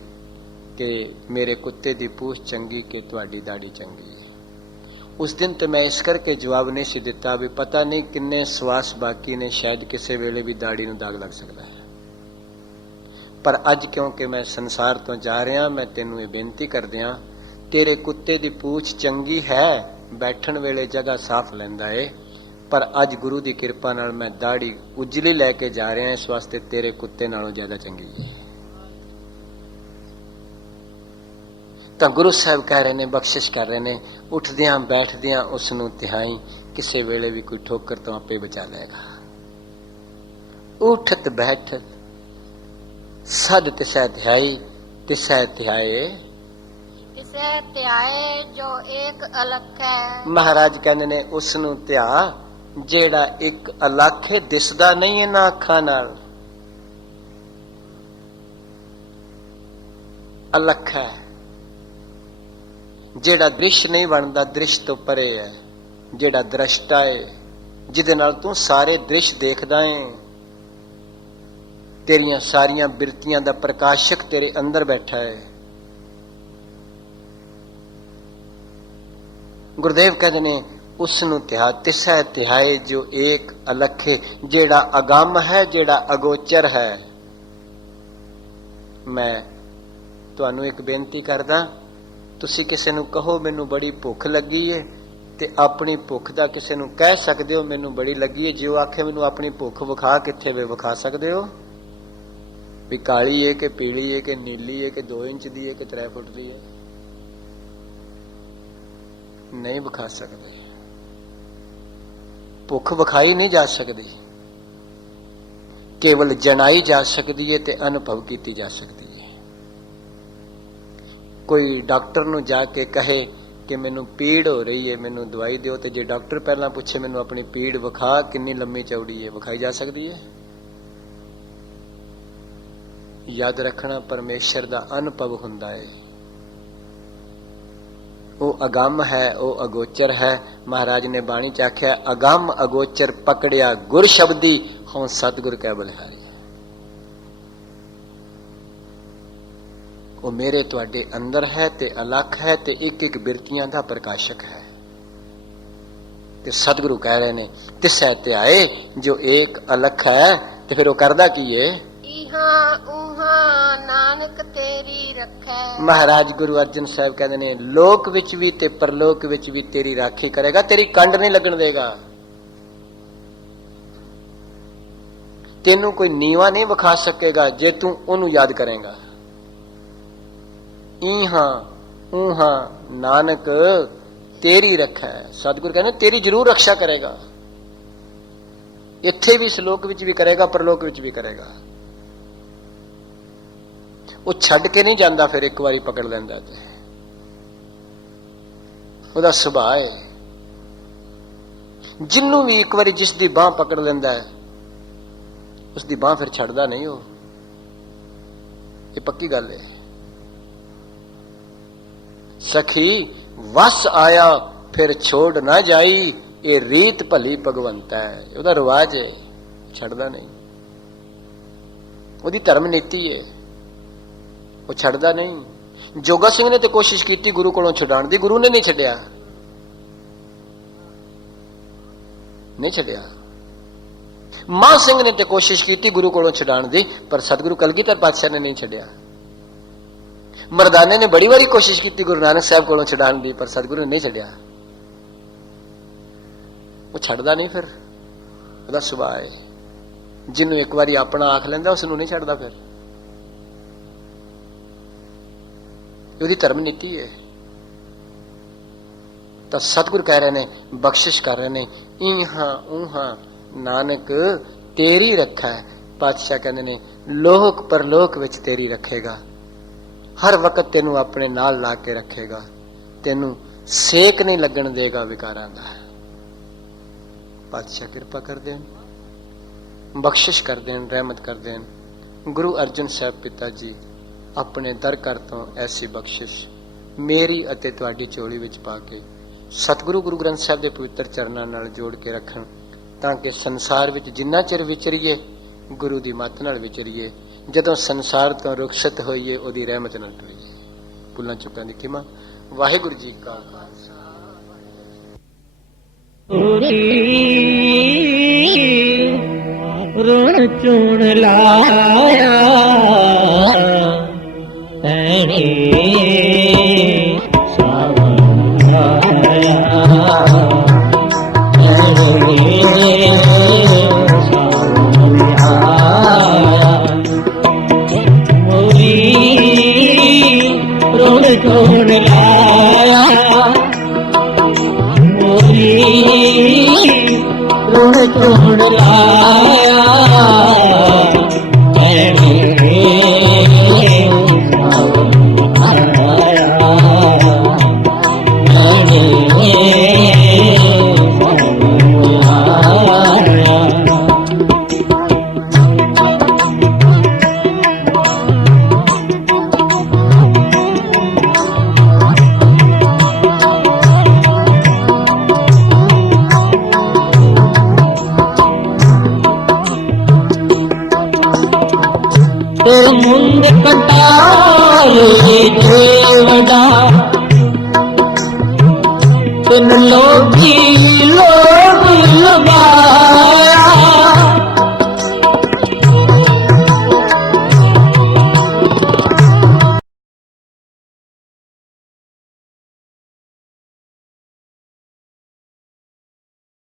ਕਿ ਮੇਰੇ ਕੁੱਤੇ ਦੀ ਪੂਛ ਚੰਗੀ ਕਿ ਤੁਹਾਡੀ ਦਾੜੀ ਚੰਗੀ ਹੈ। ਉਸ ਦਿਨ ਤੇ ਮੈਂ ਇਸ ਕਰਕੇ ਜਵਾਬ ਨਹੀਂ ਸੀ ਦਿੱਤਾ ਵੀ ਪਤਾ ਨਹੀਂ ਕਿੰਨੇ ਸਵਾਸ ਬਾਕੀ ਨੇ, ਸ਼ਾਇਦ ਕਿਸੇ ਵੇਲੇ ਵੀ ਦਾੜੀ ਨੂੰ ਦਾਗ ਲੱਗ ਸਕਦਾ ਹੈ। ਪਰ ਅੱਜ ਕਿਉਂਕਿ ਮੈਂ ਸੰਸਾਰ ਤੋਂ ਜਾ ਰਿਹਾ, ਮੈਂ ਤੈਨੂੰ ਇਹ ਬੇਨਤੀ ਕਰਦਿਆਂ, ਤੇਰੇ ਕੁੱਤੇ ਦੀ ਪੂਛ ਚੰਗੀ ਹੈ, ਬੈਠਣ ਵੇਲੇ ਜਗ੍ਹਾ ਸਾਫ਼ ਲੈਂਦਾ ਏ, ਪਰ ਅੱਜ ਗੁਰੂ ਦੀ ਕਿਰਪਾ ਨਾਲ ਮੈਂ ਦਾੜੀ ਉਜਲੀ ਲੈ ਕੇ ਜਾ ਰਿਹਾ, ਇਸ ਵਾਸਤੇ ਤੇਰੇ ਕੁੱਤੇ ਨਾਲੋਂ ਜ਼ਿਆਦਾ ਚੰਗੀ ਹੈ। ਤਾਂ ਗੁਰੂ ਸਾਹਿਬ ਕਹਿ ਰਹੇ ਨੇ, ਬਖਸ਼ਿਸ਼ ਕਰ ਰਹੇ ਨੇ, ਉੱਠਦਿਆਂ ਬੈਠਦਿਆਂ ਉਸ ਨੂੰ ਤਿਹਾਈ, ਕਿਸੇ ਵੇਲੇ ਵੀ ਕੋਈ ਠੋਕਰ ਤੋਂ ਆਪੇ ਬਚਾ ਲਏਗਾ। ਉਠਤ ਬੈਠਤ ਸਦ ਤਿਸੈ ਧਿਆਈ, ਤਿਸੈ ਧਿਆਏ ਤਿਸੈ ਧਿਆਏ ਜੋ ਏਕ ਅਲਖ ਹੈ। ਮਹਾਰਾਜ ਕਹਿੰਦੇ ਨੇ ਉਸ ਨੂੰ ਧਿਆ ਜਿਹੜਾ ਇੱਕ ਅਲੱਖ ਹੈ, ਦਿਸਦਾ ਨਹੀਂ ਇਹਨਾਂ ਅੱਖਾਂ ਨਾਲ, ਅਲੱਖ ਹੈ। ਜਿਹੜਾ ਦ੍ਰਿਸ਼ ਨਹੀਂ ਬਣਦਾ, ਦ੍ਰਿਸ਼ ਤੋਂ ਪਰੇ ਹੈ। ਜਿਹੜਾ ਦ੍ਰਸ਼ਟਾ ਹੈ, ਜਿਹਦੇ ਨਾਲ ਤੂੰ ਸਾਰੇ ਦ੍ਰਿਸ਼ ਦੇਖਦਾ ਹੈ, ਤੇਰੀਆਂ ਸਾਰੀਆਂ ਬਿਰਤੀਆਂ ਦਾ ਪ੍ਰਕਾਸ਼ਕ ਤੇਰੇ ਅੰਦਰ ਬੈਠਾ ਹੈ। ਗੁਰਦੇਵ ਕਹਿੰਦੇ ਨੇ ਉਸ ਨੂੰ ਧਿਆ, ਤਿਸੈ ਧਿਆਏ ਜੋ ਏਕ ਅਲਖ ਹੈ, ਜਿਹੜਾ ਅਗੰਮ ਹੈ, ਜਿਹੜਾ ਅਗੋਚਰ ਹੈ। ਮੈਂ ਤੁਹਾਨੂੰ ਇੱਕ ਬੇਨਤੀ ਕਰਦਾ, ਤੁਸੀਂ ਕਿਸੇ ਨੂੰ ਕਹੋ ਮੈਨੂੰ ਬੜੀ ਭੁੱਖ ਲੱਗੀ ਏ, ਤੇ ਆਪਣੀ ਭੁੱਖ ਦਾ ਕਿਸੇ ਨੂੰ ਕਹਿ ਸਕਦੇ ਹੋ ਮੈਨੂੰ ਬੜੀ ਲੱਗੀ ਏ। ਜੇ ਉਹ ਆਖੇ ਮੈਨੂੰ ਆਪਣੀ ਭੁੱਖ ਵਿਖਾ, ਕਿੱਥੇ ਵੇ ਵਿਖਾ ਸਕਦੇ ਹੋ? ਵੀ ਕਾਲੀ ਏ ਕਿ ਪੀਲੀ ਏ ਕਿ ਨੀਲੀ ਏ ਕਿ 2 ਇੰਚ ਦੀ ਏ ਕਿ 3 ਫੁੱਟ ਦੀ ਏ? ਨਹੀਂ ਵਿਖਾ ਸਕਦੇ। ਭੁੱਖ ਵਿਖਾਈ ਨਹੀਂ ਜਾ ਸਕਦੀ, ਕੇਵਲ ਜਣਾਈ ਜਾ ਸਕਦੀ ਹੈ ਤੇ ਅਨੁਭਵ ਕੀਤੀ ਜਾ ਸਕਦੀ ਹੈ। ਕੋਈ ਡਾਕਟਰ ਨੂੰ ਜਾ ਕੇ ਕਹੇ ਕਿ ਮੈਨੂੰ ਪੀੜ ਹੋ ਰਹੀ ਹੈ, ਮੈਨੂੰ ਦਵਾਈ ਦਿਓ, ਤੇ ਜੇ ਡਾਕਟਰ ਪਹਿਲਾਂ ਪੁੱਛੇ ਮੈਨੂੰ ਆਪਣੀ ਪੀੜ ਵਿਖਾ, ਕਿੰਨੀ ਲੰਮੀ ਚੌੜੀ ਹੈ, ਵਿਖਾਈ ਜਾ ਸਕਦੀ ਹੈ? ਯਾਦ ਰੱਖਣਾ, ਪਰਮੇਸ਼ਰ ਦਾ ਅਨੁਭਵ ਹੁੰਦਾ ਹੈ। ਉਹ ਅਗੰਮ ਹੈ, ਉਹ ਅਗੋਚਰ ਹੈ। ਮਹਾਰਾਜ ਨੇ ਬਾਣੀ ਚ ਆਖਿਆ, ਅਗੰਮ ਅਗੋਚਰ ਪਕੜਿਆ ਗੁਰ ਸ਼ਬਦੀ, ਹੁਣ ਸਤਿਗੁਰ ਕੈ ਬਲਿਹਾਰੀ। ਉਹ ਮੇਰੇ ਤੁਹਾਡੇ ਅੰਦਰ ਹੈ ਤੇ ਅਲੱਖ ਹੈ ਤੇ ਇੱਕ ਇੱਕ ਬਿਰਤੀਆਂ ਦਾ ਪ੍ਰਕਾਸ਼ਕ ਹੈ। ਤੇ ਸਤਿਗੁਰੂ ਕਹਿ ਰਹੇ ਨੇ ਤਿਸੈ ਧਿਆਏ ਜੋ ਏਕ ਅਲੱਖ ਹੈ। ਤੇ ਫਿਰ ਉਹ ਕਰਦਾ ਕੀ ਏ? ਇਹਾਂ ਉਹਾਂ ਨਾਨਕ ਤੇਰੀ ਰੱਖੈ। ਮਹਾਰਾਜ ਗੁਰੂ ਅਰਜਨ ਸਾਹਿਬ ਕਹਿੰਦੇ ਨੇ ਲੋਕ ਵਿੱਚ ਵੀ ਤੇ ਪਰਲੋਕ ਵਿੱਚ ਵੀ ਤੇਰੀ ਰਾਖੀ ਕਰੇਗਾ, ਤੇਰੀ ਕੰਡ ਨਹੀਂ ਲੱਗਣ ਦੇਗਾ। ਤੈਨੂੰ ਕੋਈ ਨੀਵਾ ਨਹੀਂ ਵਿਖਾ ਸਕੇਗਾ ਜੇ ਤੂੰ ਉਹਨੂੰ ਯਾਦ ਕਰੇਗਾ। ਇਹਾਂ ਉਹਾਂ ਨਾਨਕ ਤੇਰੀ ਰੱਖੈ। ਸਤਿਗੁਰ ਕਹਿੰਦੇ ਤੇਰੀ ਜ਼ਰੂਰ ਰੱਖਿਆ ਕਰੇਗਾ, ਇੱਥੇ ਵੀ ਸ਼ਲੋਕ ਵਿੱਚ ਵੀ ਕਰੇਗਾ, ਪਰਲੋਕ ਵਿੱਚ ਵੀ ਕਰੇਗਾ। ਉਹ ਛੱਡ ਕੇ ਨਹੀਂ ਜਾਂਦਾ, ਫਿਰ ਇੱਕ ਵਾਰੀ ਪਕੜ ਲੈਂਦਾ ਤੇ ਉਹਦਾ ਸੁਭਾਅ ਹੈ। ਜਿਹਨੂੰ ਵੀ ਇੱਕ ਵਾਰੀ ਜਿਸ ਦੀ ਬਾਹ ਪਕੜ ਲੈਂਦਾ ਹੈ, ਉਸ ਦੀ ਬਾਹ ਫਿਰ ਛੱਡਦਾ ਨਹੀਂ ਉਹ। ਇਹ ਪੱਕੀ ਗੱਲ ਹੈ। ਸਖੀ ਵਸ ਆਇਆ ਫਿਰ ਛੋੜ ਨਾ ਜਾਈ, ਇਹ ਰੀਤ ਭਲੀ ਭਗਵੰਤਾ ਹੈ। ਉਹਦਾ ਰਿਵਾਜ ਹੈ, ਛੱਡਦਾ ਨਹੀਂ। ਉਹਦੀ ਧਰਮ ਨੀਤੀ ਹੈ, ਉਹ ਛੱਡਦਾ ਨਹੀਂ। ਜੋਗਾ ਸਿੰਘ ਨੇ ਤੇ ਕੋਸ਼ਿਸ਼ ਕੀਤੀ ਗੁਰੂ ਕੋਲੋਂ ਛੁਡਾਉਣ ਦੀ, ਗੁਰੂ ਨੇ ਨਹੀਂ ਛੱਡਿਆ, ਨਹੀਂ ਛੱਡਿਆ। ਮਾਂ ਸਿੰਘ ਨੇ ਤੇ ਕੋਸ਼ਿਸ਼ ਕੀਤੀ ਗੁਰੂ ਕੋਲੋਂ ਛੁਡਾਉਣ ਦੀ, ਪਰ ਸਤਿਗੁਰੂ ਕਲਗੀਧਰ ਪਾਤਸ਼ਾਹ ਨੇ ਨਹੀਂ ਛੱਡਿਆ। ਮਰਦਾਨੇ ਨੇ ਬੜੀ ਵਾਰੀ ਕੋਸ਼ਿਸ਼ ਕੀਤੀ ਗੁਰੂ ਨਾਨਕ ਸਾਹਿਬ ਕੋਲੋਂ ਛੁਡਾਉਣ ਦੀ, ਪਰ ਸਤਿਗੁਰੂ ਨੇ ਨਹੀਂ ਛੱਡਿਆ। ਉਹ ਛੱਡਦਾ ਨਹੀਂ, ਫਿਰ ਉਹਦਾ ਸੁਭਾਅ ਹੈ। ਜਿਹਨੂੰ ਇੱਕ ਵਾਰੀ ਆਪਣਾ ਆਖ ਲੈਂਦਾ ਉਸ ਨੂੰ ਨਹੀਂ ਛੱਡਦਾ, ਫਿਰ ਉਹਦੀ ਧਰਮ ਨੀਤੀ ਹੈ। ਤਾਂ ਸਤਿਗੁਰ ਕਹਿ ਰਹੇ ਨੇ, ਬਖਸ਼ਿਸ਼ ਕਰ ਰਹੇ ਨੇ, ਇਹਾਂ ਉਹਾਂ ਨਾਨਕ ਤੇਰੀ ਰੱਖਾ ਹੈ। ਪਾਤਸ਼ਾਹ ਕਹਿੰਦੇ ਨੇ ਲੋਕ ਪਰਲੋਕ ਵਿੱਚ ਤੇਰੀ ਰੱਖੇਗਾ, ਹਰ ਵਕਤ ਤੈਨੂੰ ਆਪਣੇ ਨਾਲ ਲਾ ਕੇ ਰੱਖੇਗਾ, ਤੈਨੂੰ ਸੇਕ ਨਹੀਂ ਲੱਗਣ ਦੇਗਾ ਵਿਕਾਰਾਂ ਦਾ। ਪਾਤਸ਼ਾਹ ਕਿਰਪਾ ਕਰ ਦੇਣ, ਬਖਸ਼ਿਸ਼ ਕਰ ਦੇਣ, ਰਹਿਮਤ ਕਰ ਦੇਣ। ਗੁਰੂ ਅਰਜਨ ਸਾਹਿਬ ਪਿਤਾ ਜੀ ਆਪਣੇ ਦਰ ਘਰ ਤੋਂ ਐਸੀ ਬਖਸ਼ਿਸ਼ ਮੇਰੀ ਅਤੇ ਤੁਹਾਡੀ ਝੋਲੀ ਵਿੱਚ ਪਾ ਕੇ ਸਤਿਗੁਰੂ ਗੁਰੂ ਗ੍ਰੰਥ ਸਾਹਿਬ ਦੇ ਪਵਿੱਤਰ ਚਰਨਾਂ ਨਾਲ ਜੋੜ ਕੇ ਰੱਖਣ, ਤਾਂ ਕਿ ਸੰਸਾਰ ਵਿੱਚ ਜਿੰਨਾ ਚਿਰ ਵਿਚਰੀਏ ਗੁਰੂ ਦੀ ਮੱਤ ਨਾਲ ਵਿਚਰੀਏ, ਜਦੋਂ ਸੰਸਾਰ ਤੋਂ ਰੁਖਸਤ ਹੋਈਏ ਉਹਦੀ ਰਹਿਮਤ ਨਾਲ ਟੁਰੀਏ। ਭੁੱਲਾਂ ਚੁੱਕਾਂ ਦੀ ਖਿਮਾ। ਵਾਹਿਗੁਰੂ ਜੀ ਕਾ ਖਾਲਸਾ। ਰਣ ਚੁਣ ਲਾਇਆ ਤੈਨੇ ढूंढ लाया मोरी ऋण ढूंढ लाया मुंद कटाए देवड़ा तिन लोभी लो